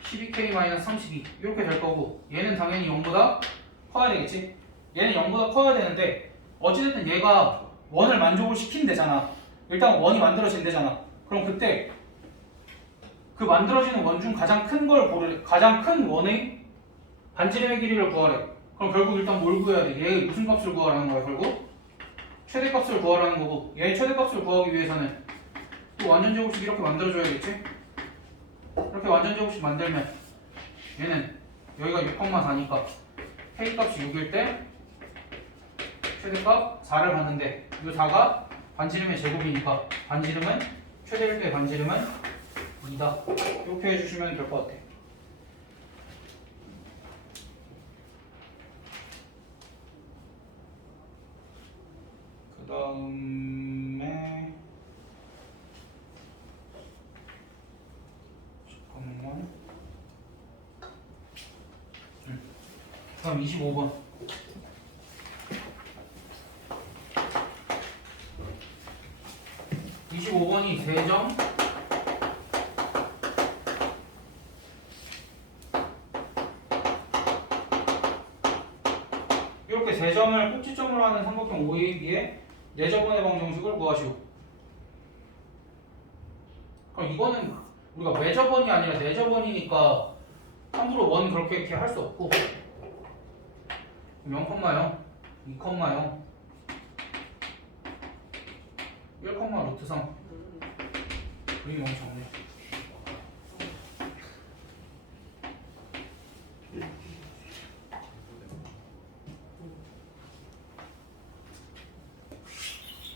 12k 마이너스 32 이렇게 될 거고, 얘는 당연히 0보다 커야 되겠지. 얘는 0보다 커야 되는데 어찌됐든 얘가 원을 만족을 시킨대잖아. 일단 원이 만들어진대잖아. 그럼 그때 그 만들어지는 원 중 가장 큰 원의 반지름의 길이를 구하래. 그럼 결국 일단 뭘 구해야 돼? 얘의 무슨 값을 구하라는 거야? 결국 최대값을 구하라는 거고, 얘의 최대값을 구하기 위해서는 또 완전 제곱식 이렇게 만들어줘야겠지? 이렇게 완전 제곱식 만들면 얘는 여기가 6,4니까 k값이 6일 때 최대값 4를 받는데 이 4가 반지름의 제곱이니까 반지름은 최대일 때 반지름은 2다. 이렇게 해주시면 될 것 같아. 그 다음에 잠깐만. 그럼 25번. (25번이) 3점 이렇게 3점을 꼭지점으로 하는 삼각형 OAB의 4저번의 방정식을 구하시오. 그럼 이거는 우리가 외저번이 아니라 4저번이니까 함부로 원 그렇게 이렇게 할 수 없고 0,0 2,0 1, 루트 3. 그림이 엄청 작네.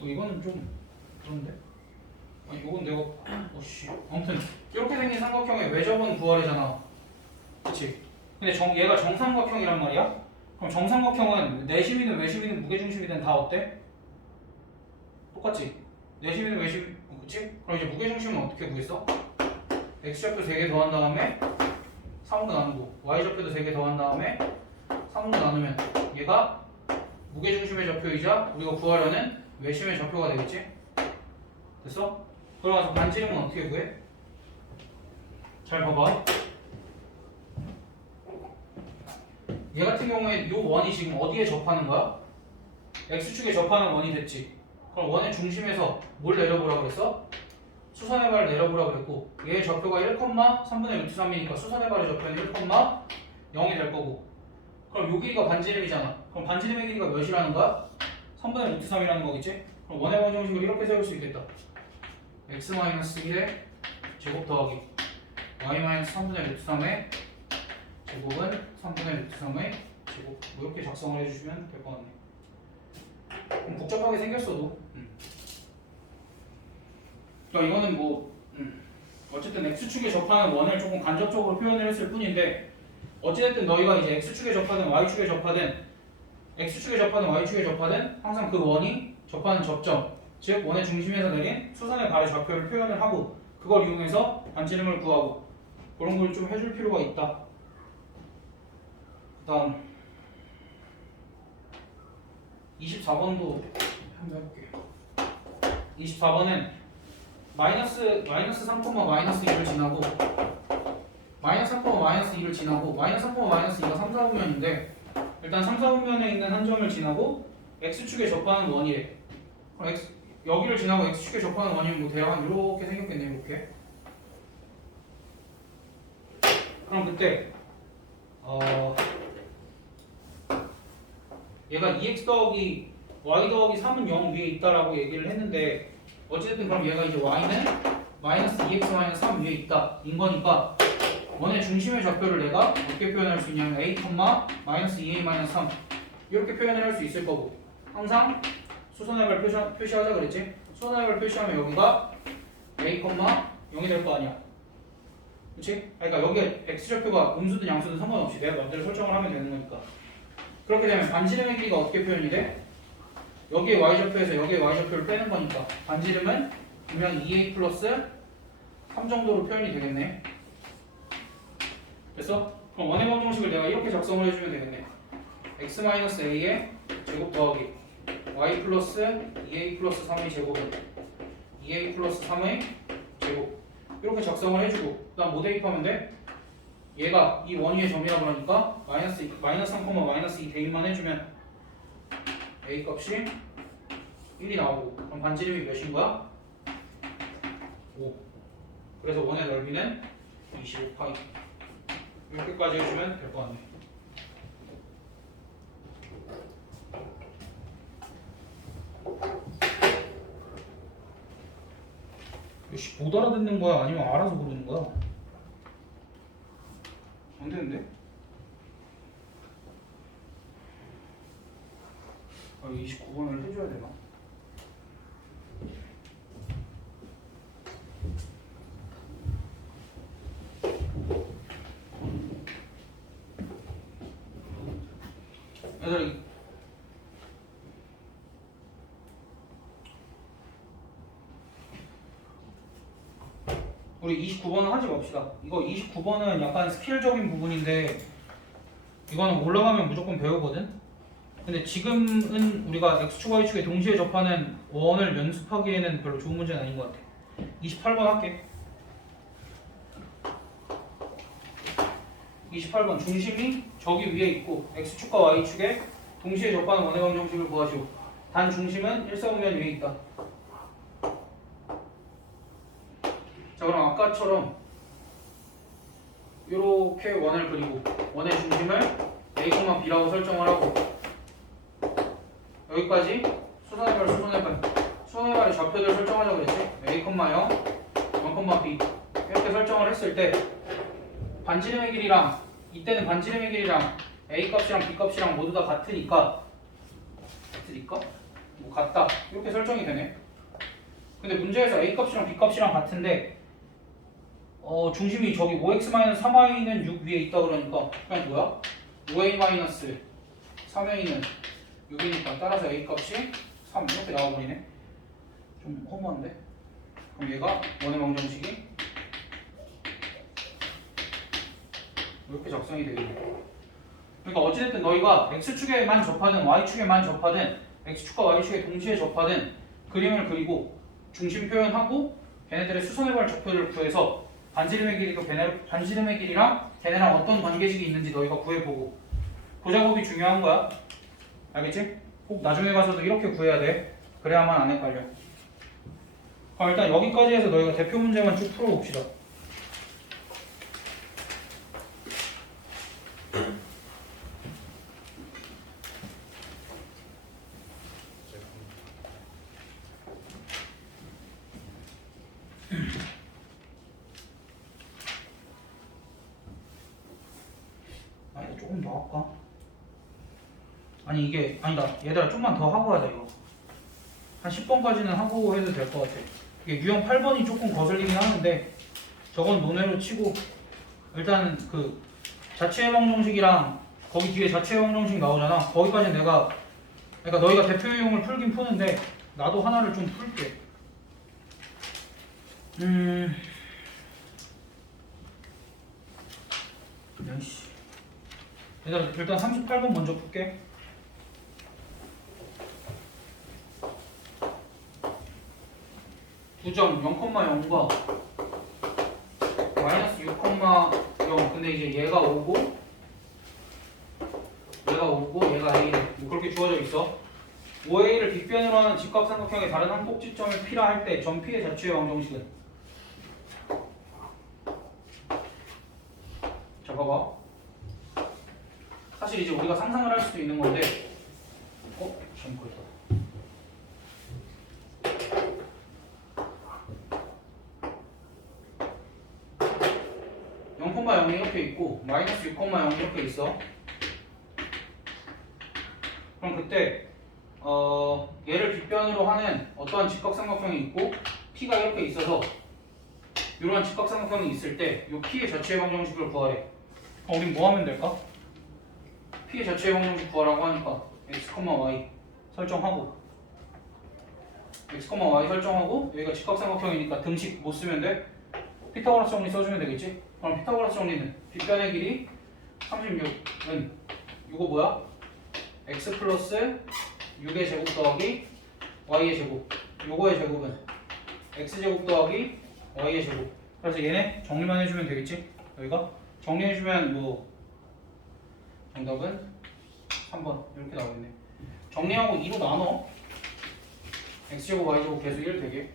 이거는 좀 그런데? 아니 이건 내가 어씨 아무튼 이렇게 생긴 삼각형의 외접은 9R이잖아. 그치? 근데 얘가 정삼각형이란 말이야? 그럼 정삼각형은 내심이든 외심이든 무게중심이든 다 어때? 똑같지? 내심이든 외심 그치? 그럼 이제 무게중심은 어떻게 구했어? x좌표 3개 더한 다음에 3으로 나누고 y좌표도 3개 더한 다음에 3으로 나누면 얘가 무게중심의 좌표이자 우리가 구하려는 외심의 좌표가 되겠지? 됐어? 그러면서 반지름은 어떻게 구해? 잘 봐봐. 얘 같은 경우에 이 원이 지금 어디에 접하는 거야? x축에 접하는 원이 됐지. 그럼 원의 중심에서 뭘 내려보라 그랬어? 수선의 발을 내려보라 그랬고 얘의 좌표가 1,3분의 루트 3이니까 수선의 발의 좌표는 1,0이 될 거고 그럼 요 길이가 반지름이잖아. 그럼 반지름의 길이가 몇이라는 거야? 3분의 루트 3이라는 거겠지? 그럼 원의 방정식을 이렇게 세울 수 있겠다. x-1의 제곱 더하기 y-3분의 루트 3의 제곱은 3분의 루트 3의 제곱 뭐 이렇게 작성을 해주시면 될 것 같네. 복잡하게 생겼어도 그러니까 이거는 뭐 어쨌든 x축에 접하는 원을 조금 간접적으로 표현을 했을 뿐인데 어찌됐든 너희가 이제 x축에 접하든 y축에 접하든 x축에 접하든 y축에 접하든 항상 그 원이 접하는 접점 즉 원의 중심에서 내린 수선의 발의 좌표를 표현을 하고 그걸 이용해서 반지름을 구하고 그런 걸 좀 해줄 필요가 있다. 그 다음 24번도 한번 해볼게요. 24번은 마이너스 3, 마이너스 2를 지나고 마이너스 3, 마이너스 2를 지나고 마이너스 3, 마이너스 2가 3, 4분면인데 일단 3, 4분면에 있는 한 점을 지나고 x축에 접하는 원이래. 그럼 여기를 지나고 x축에 접하는 원이면 뭐 대략 이렇게 생겼겠네. 이렇게. 그럼 그때 얘가 2x 더하기 y 더하기 3은 0 위에 있다라고 얘기를 했는데 어찌됐든 그럼 얘가 이제 y는 마이너스 2x 마이너스 3 위에 있다 인 거니까 원의 중심의 좌표를 내가 어떻게 표현할 수 있냐면 a, 마이너스 2a 마이너스 3 이렇게 표현을 할 수 있을 거고 항상 수선의 발 표시하자 그랬지? 수선의 발 표시하면 여기가 a, 0이 될 거 아니야. 그치? 그러니까 여기에 x좌표가 음수든 양수든 상관없이 내가 맘대로 설정을 하면 되는 거니까 그렇게 되면 반지름의 길이가 어떻게 표현이 돼? 여기에 y좌표에서 여기에 y좌표를 빼는 거니까 반지름은 분명히 2a 플러스 3 정도로 표현이 되겠네. 됐어? 그럼 원의 방정식을 내가 이렇게 작성을 해주면 되겠네. x-a의 제곱 더하기 y 플러스 2a 플러스 3의 제곱은 2a 플러스 3의 제곱 이렇게 작성을 해주고 그 다음 뭐 대입하면 돼? 얘가 이 원위의 점이라 그러니까 마이너스 3, 마이너스 2 대입만 해주면 a 값이 1이 나오고 그럼 반지름이 몇인 거야? 5. 그래서 원의 넓이는 25파이 이렇게까지 해주면 될 것 같네. 역시 못 알아듣는 거야? 아니면 알아서 모르는 거야? 안 되는데? 29번을 해줘야 되나? 얘들아 우리 29번은 하지 맙시다. 이거 29번은 약간 스킬적인 부분인데 이거는 올라가면 무조건 배우거든? 근데 지금은 우리가 x축, y축에 동시에 접하는 원을 연습하기에는 별로 좋은 문제는 아닌 것 같아. 28번 할게. 28번 중심이 저기 위에 있고 x축과 y축에 동시에 접하는 원의 방정식을 구하시오. 단 중심은 1사분면 위에 있다. 자 그럼 아까처럼 이렇게 원을 그리고 원의 중심을 a, b라고 설정을 하고 여기까지 수선의 발, 수선의 발, 수선의 발의 좌표를 설정하자고 그랬지? A, 0, 0,B 이렇게 설정을 했을 때 반지름의 길이랑 이때는 반지름의 길이랑 A 값이랑 B 값이랑 모두 다 같으니까 뭐 같다 이렇게 설정이 되네. 근데 문제에서 A 값이랑 B 값이랑 같은데 중심이 저기 5x-3y는 6 위에 있다 그러니까 그냥 뭐야? 5a-3a는 6이니까 따라서 A 값이 3 이렇게 나와버리네. 좀 허무한데? 그럼 얘가 원의 방정식이 이렇게 작성이 되겠네. 그러니까 어찌됐든 너희가 x축에만 접하든 y축에만 접하든 x축과 y축에 동시에 접하든 그림을 그리고 중심 표현하고 걔네들의 수선의 발 좌표를 구해서 반지름의 길이도 반지름의 길이랑 걔네랑 어떤 관계식이 있는지 너희가 구해보고 그 작업이 중요한 거야. 알겠지? 꼭 나중에 가서도 이렇게 구해야 돼. 그래야만 안 헷갈려. 그럼 일단 여기까지 해서 너희가 대표 문제만 쭉 풀어봅시다. 아니 조금 더 할까? 아니 이게 아니다. 얘들아 좀만 더 하고 하자 이거. 한 10번까지는 하고 해도 될 것 같아. 이게 유형 8번이 조금 거슬리긴 하는데 저건 논외로 치고 일단 그 자취의 방정식이랑 거기 뒤에 자취의 방정식 나오잖아. 거기까지 내가 그러니까 너희가 대표 유형을 풀긴 푸는데 나도 하나를 좀 풀게. 야이씨. 얘들아 일단 38번 먼저 풀게. 구점 0,0과 마이너스 6,0 근데 이제 얘가 오고 얘가 A래 뭐 그렇게 주어져 있어. 5A를 빗변으로 하는 직각삼각형의 다른 한 꼭지점을 P라 할 때 점 P의 자취의 방정식은 자 봐봐. 사실 이제 우리가 상상을 할 수도 있는 건데 잘못 걸렸다. (0,0이) 이렇게 있고 마이너스 6,0 이렇게 있어. 그럼 그때 얘를 빗변으로 하는 어떠한 직각삼각형이 있고 P가 이렇게 있어서 이러한 직각삼각형이 있을 때 이 P의 자취의 방정식을 구하래. 우린 뭐 하면 될까? P의 자취의 방정식 구하라고 하니까 x, y 설정하고 x, y 설정하고 여기가 직각삼각형이니까 등식 못 쓰면 돼? 피타고라스 정리 써주면 되겠지? 그럼 피타고라스 정리는 빗변의 길이 36은 이거 뭐야? x 플러스 6의 제곱 더하기 y의 제곱 요거의 제곱은 x제곱 더하기 y의 제곱. 그래서 얘네 정리만 해주면 되겠지? 여기가 정리해주면 뭐 정답은 3번 이렇게 나오겠네. 정리하고 2로 나눠 x제곱 y제곱 계속 1 되게.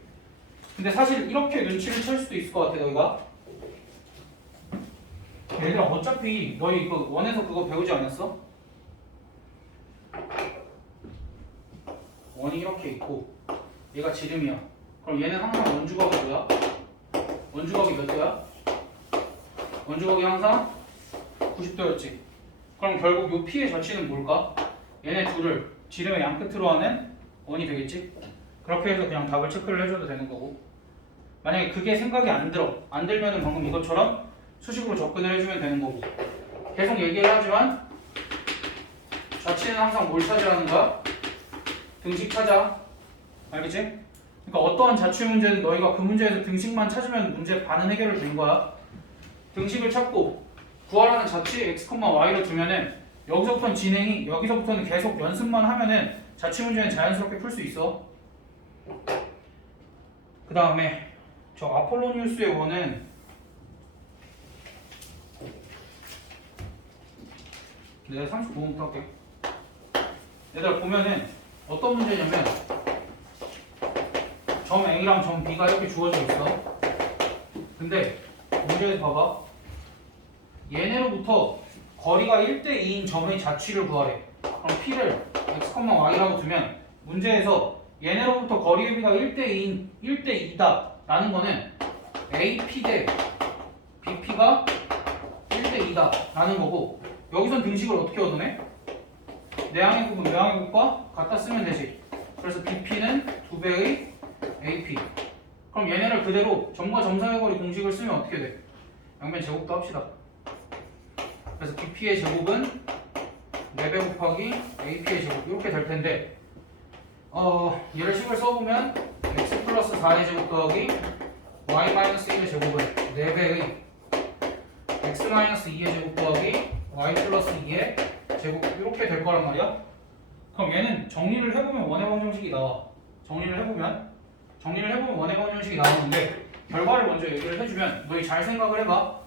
근데 사실 이렇게 눈치를 챌 수도 있을 것 같아. 너희가 얘들아 어차피 너희 그 원에서 그거 배우지 않았어? 원이 이렇게 있고 얘가 지름이야. 그럼 얘는 항상 원주각이 뭐야? 원주각이 몇 도야? 원주각이 항상 90도였지. 그럼 결국 요 P의 자취는 뭘까? 얘네 둘을 지름의 양끝으로 하는 원이 되겠지? 그렇게 해서 그냥 답을 체크를 해줘도 되는 거고, 만약에 그게 생각이 안 들면은 방금 이것처럼 수식으로 접근을 해주면 되는 거고. 계속 얘기를 하지만 자취는 항상 뭘 찾으라는 거야? 등식 찾아. 알겠지? 그러니까 어떠한 자취 문제는 너희가 그 문제에서 등식만 찾으면 문제 반은 해결을 된 거야. 등식을 찾고 구하라는 자취 x, y를 두면은 여기서부터는 진행이, 여기서부터는 계속 연습만 하면은 자취 문제는 자연스럽게 풀 수 있어. 그 다음에 저 아폴로니우스의 원은 내가 35번부터 할게. 얘들아 보면은 어떤 문제냐면 점 A랑 점 B가 이렇게 주어져 있어. 근데 문제에서 봐봐. 얘네로부터 거리가 1대2인 점의 자취를 구하래. 그럼 P를 x, y라고 두면 문제에서 얘네로부터 거리의 비가 1대 2다 라는 거는 AP 대 BP가 1대 2다 라는 거고, 여기선 등식을 어떻게 얻어내? 내항의 곱은 외항의 곱과 같다 쓰면 되지. 그래서 BP는 2배의 AP. 그럼 얘네를 그대로 점과 점 사이의 거리 공식을 쓰면 어떻게 돼? 양면 제곱도 합시다. 그래서 BP의 제곱은 4배 곱하기 AP의 제곱 이렇게 될 텐데, 얘를 식을 써보면 x 플러스 4의 제곱 더하기 y 마이너스 1의 제곱은 4배의 x 마이너스 2의 제곱 더하기 y 플러스 2의 제곱 이렇게 될 거란 말이야. 그럼 얘는 정리를 해보면 원의 방정식이 나와. 정리를 해보면 원의 방정식이 나오는데, 결과를 먼저 얘기를 해주면 너희 잘 생각을 해봐.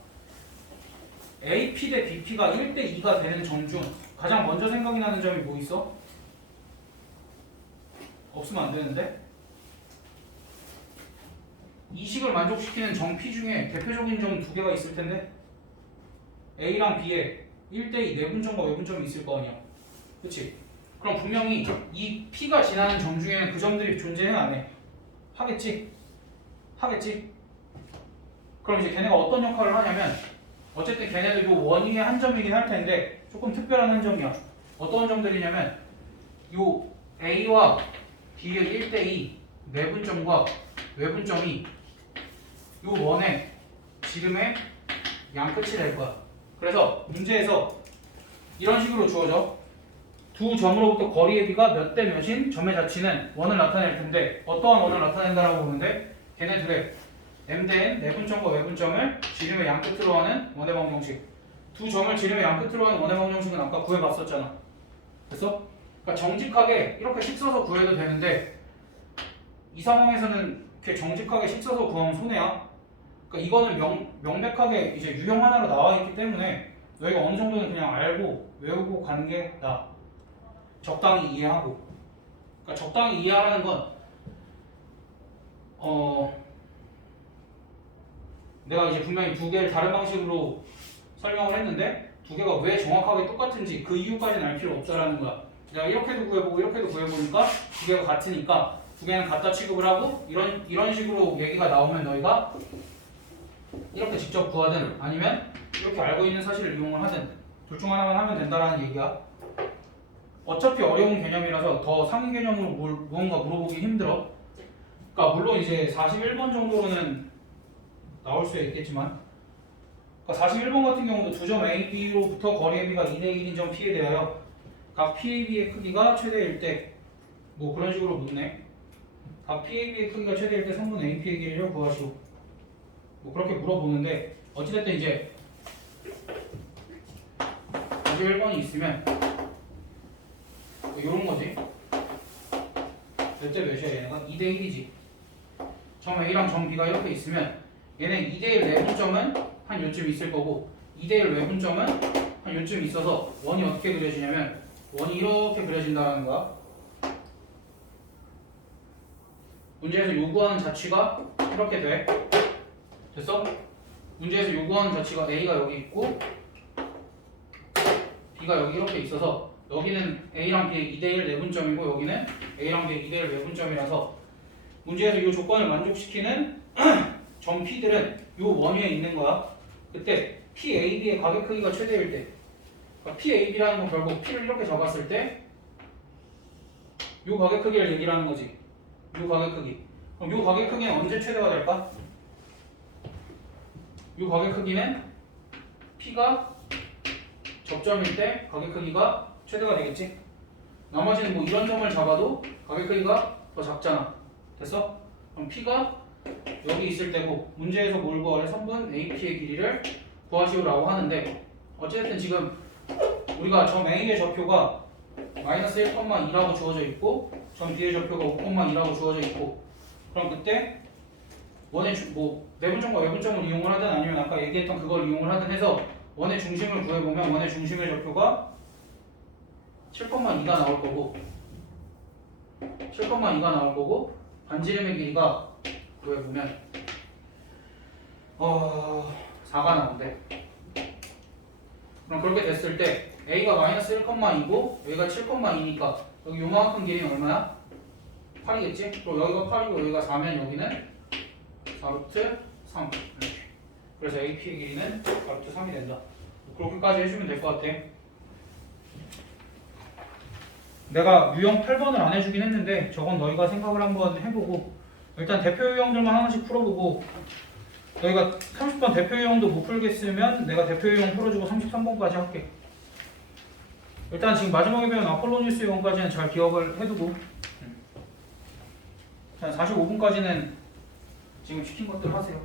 AP 대 BP가 1대 2가 되는 점 중 가장 먼저 생각이 나는 점이 뭐 있어? 없으면 안 되는데? 이 식을 만족시키는 점 P 중에 대표적인 점 2개가 있을 텐데, A랑 B에 1대2 내분점과 외분점이 있을 거 아니야. 그치? 그럼 분명히 이 P가 지나는 점 중에는 그 점들이 존재는 안 해. 하겠지? 그럼 이제 걔네가 어떤 역할을 하냐면, 어쨌든 걔네도 요 원위의 한 점이긴 할 텐데 조금 특별한 한 점이야. 어떤 점들이냐면, 요 A와 B의 1대2 내분점과 외분점이 요 원의 지름의 양끝이 될 거야. 그래서 문제에서 이런 식으로 주어져. 두 점으로부터 거리의 비가 몇 대 몇인 점의 자치는 원을 나타낼 텐데, 어떠한 원을 나타낸다라고 보는데, 걔네 둘의 m 대 n 내분점과 외분점을 지름의 양끝으로 하는 원의 방정식. 두 점을 지름의 양끝으로 하는 원의 방정식은 아까 구해봤었잖아. 됐어? 그러니까 정직하게 이렇게 식 써서 구해도 되는데, 이 상황에서는 이렇게 정직하게 식 써서 구하면 손해야. 그러니까 이거는 명백하게 이제 유형 하나로 나와 있기 때문에 너희가 어느 정도는 그냥 알고 외우고 가는 게 나아. 적당히 이해하고. 그러니까 적당히 이해하라는 건 내가 이제 분명히 두 개를 다른 방식으로 설명을 했는데, 두 개가 왜 정확하게 똑같은지 그 이유까지는 알 필요 없다라는 거야. 내가 이렇게도 구해보고 이렇게도 구해보니까 두 개가 같으니까 두 개는 같다 취급을 하고, 이런 식으로 얘기가 나오면 너희가 이렇게 직접 구하든 아니면 이렇게 알고 있는 사실을 이용을 하든 둘 중 하나만 하면 된다라는 얘기야. 어차피 어려운 개념이라서 더 상위 개념으로 무언가 물어보기 힘들어. 그러니까 물론 이제 41번 정도로는 나올 수 있겠지만, 그러니까 41번 같은 경우도 두 점 A, B로부터 거리의 비가 2대 1인 점 P에 대하여 각 PAB의 크기가 최대일 때, 뭐 그런 식으로 묻네. 각 PAB의 크기가 최대일 때 성분 AP의 길이를 구하시오. 뭐 그렇게 물어보는데, 어찌됐든 이제 41번이 있으면 뭐 이런 거지. 몇 대 몇이야 얘네가? 2대 1이지. 점 A랑 점 B가 이렇게 있으면 얘네 2대 1 내분점은 한 요쯤 있을 거고, 2대 1 외분점은 한 요쯤 있어서 원이 어떻게 그려지냐면, 원이 이렇게 그려진다는 거야. 문제에서 요구하는 자취가 이렇게 돼. 됐어? 문제에서 요구하는 자취가 A가 여기 있고 B가 여기 이렇게 있어서, 여기는 A랑 B의 2대 1 내분점이고 여기는 A랑 B의 2대 1 외분점이라서, 문제에서 이 조건을 만족시키는 점 P들은 이 원위에 있는 거야. 그때 PAB의 가격 크기가 최대일 때, 그러니까 PAB라는 건 결국 P를 이렇게 잡았을 때 이 가격 크기를 얘기하는 거지. 이 가격 크기. 그럼 이 가격 크기는 언제 최대가 될까? 이 가격 크기는 P가 접점일 때 가격 크기가 최대가 되겠지. 나머지는 뭐 이런 점을 잡아도 가격 크기가 더 작잖아. 됐어? 그럼 P가 여기 있을 때고, 문제에서 뭘 구하래? 선분 AP의 길이를 구하시오라고 하는데, 어쨌든 지금 우리가 점 A의 좌표가 마이너스 1,2라고 주어져 있고, 점 B의 좌표가 5,2라고 주어져 있고, 그럼 그때 원의 뭐 내분점과 외분점을 이용을 하든 아니면 아까 얘기했던 그걸 이용을 하든 해서 원의 중심을 구해보면 원의 중심의 좌표가 7,2가 나올 거고, 7,2가 나올 거고, 반지름의 길이가 구해보면 4가 나온대. 그럼 그렇게 됐을 때 A가 마이너스 1,2고 A가 7,2니까 여기 요만큼 길이는 얼마야? 8이겠지? 또 여기가 8이고 여기가 4면 여기는 4루트 3 이렇게. 그래서 AP의 길이는 4루트 3이 된다. 그렇게까지 해주면 될 것 같아. 내가 유형 8번을 안 해주긴 했는데 저건 너희가 생각을 한번 해보고 일단 대표 유형들만 하나씩 풀어보고 너희가 30번 대표 유형도 못 풀겠으면 내가 대표 유형 풀어주고 33번까지 할게. 일단 지금 마지막에 배운 아폴로니우스 유형까지는 잘 기억을 해두고 자 45분까지는 지금 시킨 것들 하세요.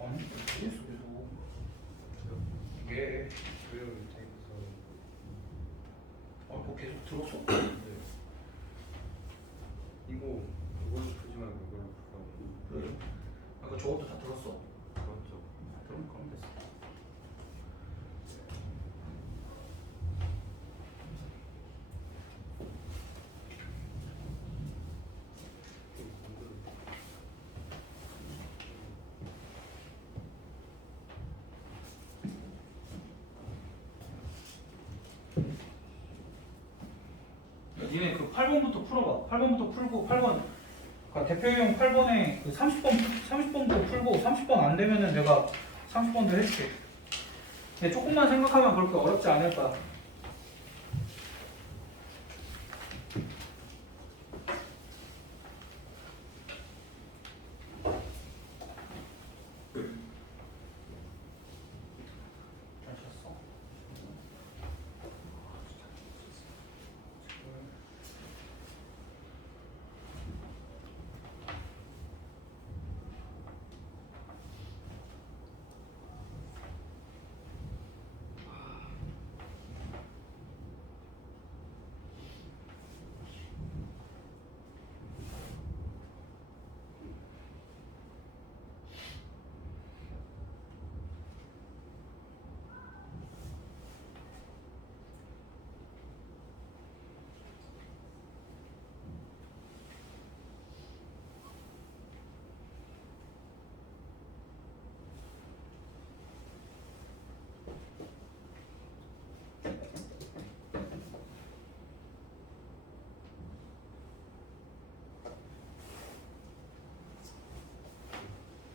아니, 모르겠어 계속. 이게 뭐 계속 들었어? 이거 그걸로 풀지 말고 이걸로 풀라고. 그래? 아까 저것도 다 들었어? 그렇죠. 들으면 그럼 됐어. 니네 그 8번부터 풀어봐. 8번부터 풀고 8번 그러니까 대표형 8번에 그 30번부터 풀고 30번 안 되면은 내가 30번도 해줄게. 근데 조금만 생각하면 그렇게 어렵지 않을 거야. 잘 쳤어.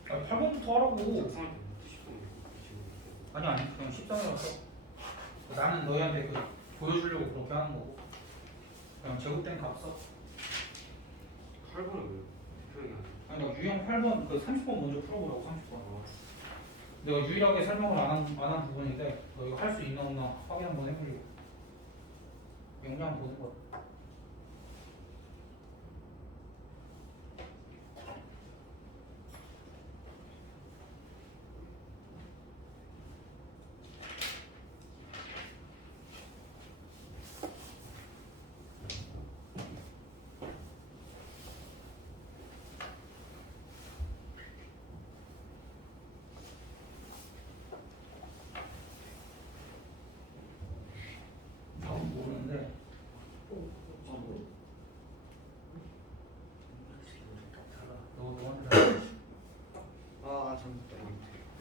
아니 8번부터 하라고. 아니 그냥 13이라서 나는 너희한테 그 보여주려고 그렇게 하는 거고 그냥 제곱된 값 써. 8번은 왜 대표형이 아니 나 유형 8번 그 30번 먼저 풀어보라고 30번. 내가 유일하게 설명을 안 한 부분인데 너 이거 할 수 있나 없나 확인 한번 해보려고. 영상 보는 거. 모르는데 너한테 아 잘못했다.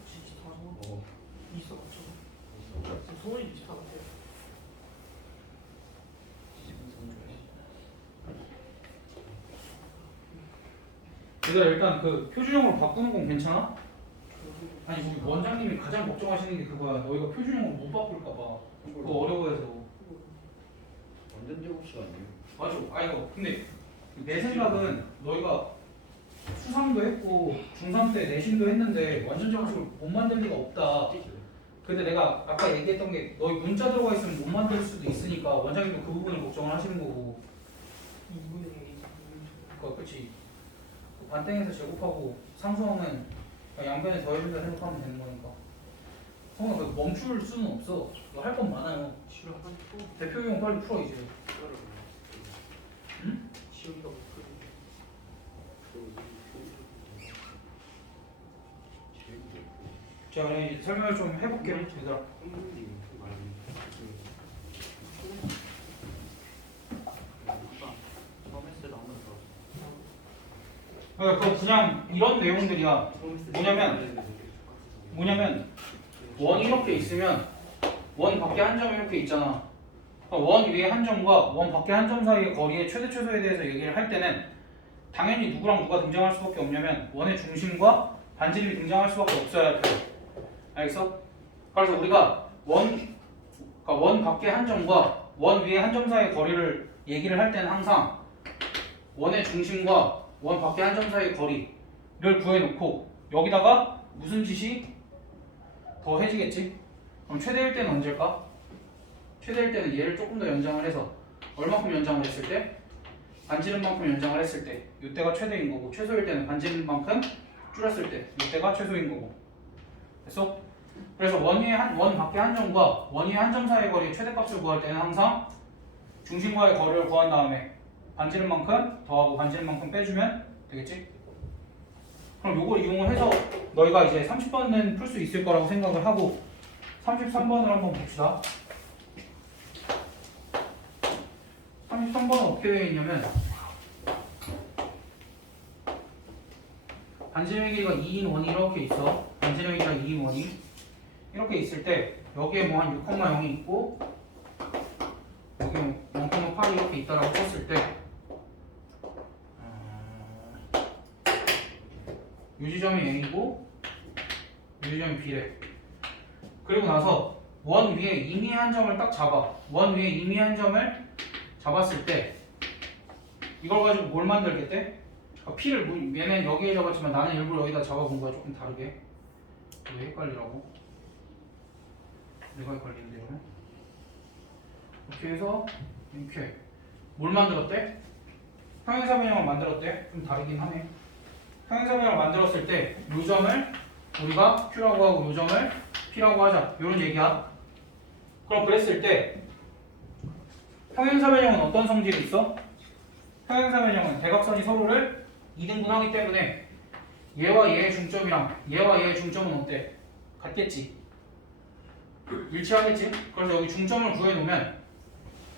진짜 다 적어. 어. 있어 맞죠? 소원이 비슷하 같아. 얘들아 일단 그 표준형으로 바꾸는 건 괜찮아? 아니 우리 원장님이 가장 걱정하시는 게 그거야. 너희가 표준형으로 못 바꿀까봐 그거 어려워해서. 완전 제곱식 아니에요? 맞아. 아 이거 근데 내 생각은 너희가 수상도 했고 중3 때 내신도 했는데 완전 정식으로 못 만들 리가 없다. 근데 내가 아까 얘기했던 게 너희 문자 들어가 있으면 못 만들 수도 있으니까 원장님도 그 부분을 걱정을 하시는 거고. 그러니까 그렇지. 반땡에서 제곱하고 상수항은 그냥 양변에 더해준다 생각하면 되는 거니까. 성아 그 멈출 수는 없어. 너 할 건 많아요. 지우를 한번 풀어. 대표 유형 빨리 풀어 이제. 응? 지우기가 못 풀어. 자, 그럼 이제 설명을 좀 해볼게요, 얘들아. 처음 했을 때 나오는 거. 그러니까 그냥 이런 내용들이야. 뭐냐면 원이 이렇게 있으면 원 밖에 한 점이 이렇게 있잖아. 그러니까 원 위에 한 점과 원 밖에 한 점 사이의 거리의 최대 최소에 대해서 얘기를 할 때는 당연히 누구랑 누가 등장할 수밖에 없냐면 원의 중심과 반지름이 등장할 수밖에 없어야 돼. 알겠어? 그래서 우리가 그러니까 원 밖에 한 점과 원 위에 한 점 사이의 거리를 얘기를 할 때는 항상 원의 중심과 원 밖에 한 점 사이의 거리를 구해놓고 여기다가 무슨 짓이 더해지겠지? 그럼 최대일 때는 언제일까? 최대일 때는 얘를 조금 더 연장을 해서 얼마큼 연장을 했을 때? 반지름만큼 연장을 했을 때 이때가 최대인 거고 최소일 때는 반지름만큼 줄였을 때 이때가 최소인 거고 됐어? 그래서 원 밖에 한 점과 원 위에 한 점 사이의 거리의 최대값을 구할 때는 항상 중심과의 거리를 구한 다음에 반지름만큼 더하고 반지름만큼 빼주면 되겠지? 그럼 요걸 이용을 해서 너희가 이제 30번은 풀 수 있을 거라고 생각을 하고 33번을 한번 봅시다. 33번은 어떻게 되어 있냐면 반지름의 길이가 2인 원이 이렇게 있어. 반지름의 길이가 2인 원이 이렇게 있을 때 여기에 뭐 한 6,0이 있고 여기 0,8이 이렇게 있다라고 쳤을 때 이 지점이 A고 이 지점이 B래. 그리고 나서 원 위에 임의 한 점을 딱 잡아. 원 위에 임의 한 점을 잡았을 때 이걸 가지고 뭘 만들겠대? 그러니까 P를 얘는 여기에 잡았지만 나는 일부러 여기다 잡아본 거야. 조금 다르게. 왜 헷갈리라고? 내가 헷갈리는데 이러면? 이렇게 해서 이렇게 뭘 만들었대? 평행사 변형을 만들었대? 좀 다르긴 하네. 평행사 변형을 만들었을 때 이 점을 우리가 Q라고 하고 이 점을 P라고 하자. 이런 얘기야. 그럼 그랬을 때 평행사 변형은 어떤 성질이 있어? 평행사 변형은 대각선이 서로를 2등분하기 때문에 얘와 얘의 중점이랑 얘와 얘의 중점은 어때? 같겠지? 일치하겠지? 그래서 여기 중점을 구해놓으면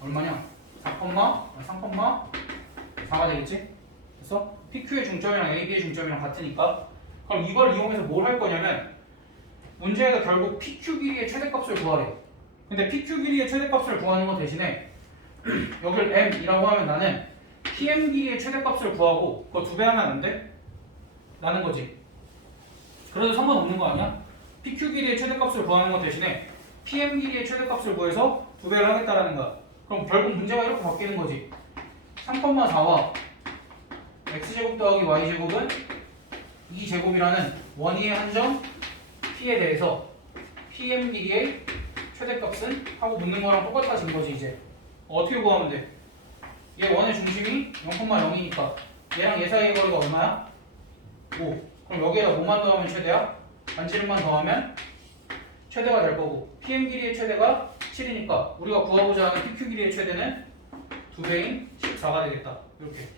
얼마냐? 3,4가 되겠지? 그래서 PQ의 중점이랑 AB의 중점이랑 같으니까 그럼 이걸 이용해서 뭘 할 거냐면 문제에서 결국 PQ 길이의 최대값을 구하래. 근데 PQ 길이의 최대값을 구하는 거 대신에 여기를 M이라고 하면 나는 PM 길이의 최대값을 구하고 그거 2배 하면 안 돼? 라는 거지. 그래도 상관없는 거 아니야? PQ 길이의 최대값을 구하는 거 대신에 PM 길이의 최대값을 구해서 2배를 하겠다라는 거야. 그럼 결국 문제가 이렇게 바뀌는 거지. 3,4와 x제곱 더하기 y제곱은 2제곱이라는 원위의 한 점 P에 대해서 PM 길이의 최대값은 하고 묻는 거랑 똑같아진 거지 이제. 어떻게 구하면 돼? 얘 원의 중심이 0,0이니까 얘랑 얘 사이의 거리가 얼마야? 5. 그럼 여기에다 뭐만 더하면 최대야? 반지름만 더하면 최대가 될 거고 PM 길이의 최대가 7이니까 우리가 구하고자 하는 PQ 길이의 최대는 2배인 14가 되겠다. 이렇게.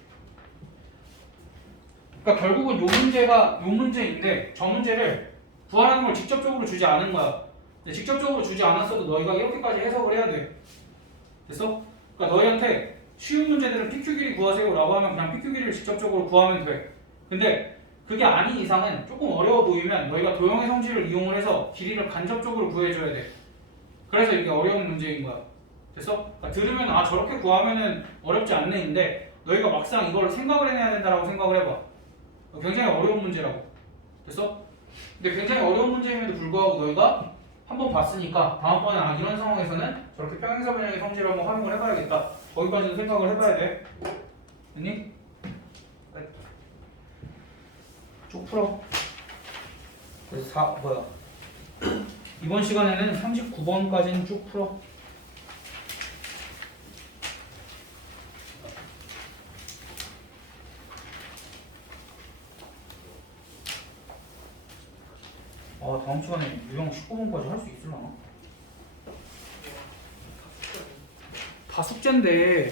그러니까 결국은 요 문제인데 저 문제를 구하라는 걸 직접적으로 주지 않은 거야. 근데 직접적으로 주지 않았어도 너희가 이렇게까지 해석을 해야 돼. 됐어? 그러니까 너희한테 쉬운 문제들은 PQ 길이 구하세요 라고 하면 그냥 PQ 길이를 직접적으로 구하면 돼. 근데 그게 아닌 이상은 조금 어려워 보이면 너희가 도형의 성질을 이용을 해서 길이를 간접적으로 구해줘야 돼. 그래서 이게 어려운 문제인 거야. 됐어? 그러니까 들으면 아 저렇게 구하면은 어렵지 않네인데 너희가 막상 이걸 생각을 해내야 된다라고 생각을 해봐. 굉장히 어려운 문제라고. 됐어? 근데 굉장히 어려운 문제임에도 불구하고 너희가 한번 봤으니까 다음번에 아 이런 상황에서는 저렇게 평행사 변형의 성질을 한번 활용을 해봐야겠다. 거기까지는 생각을 해봐야 돼. 됐니? 쭉 풀어. 그래서 이번 시간에는 39번까지는 쭉 풀어. 다음 시간에 유형 19번까지 할 수 있으려나? 다 숙제인데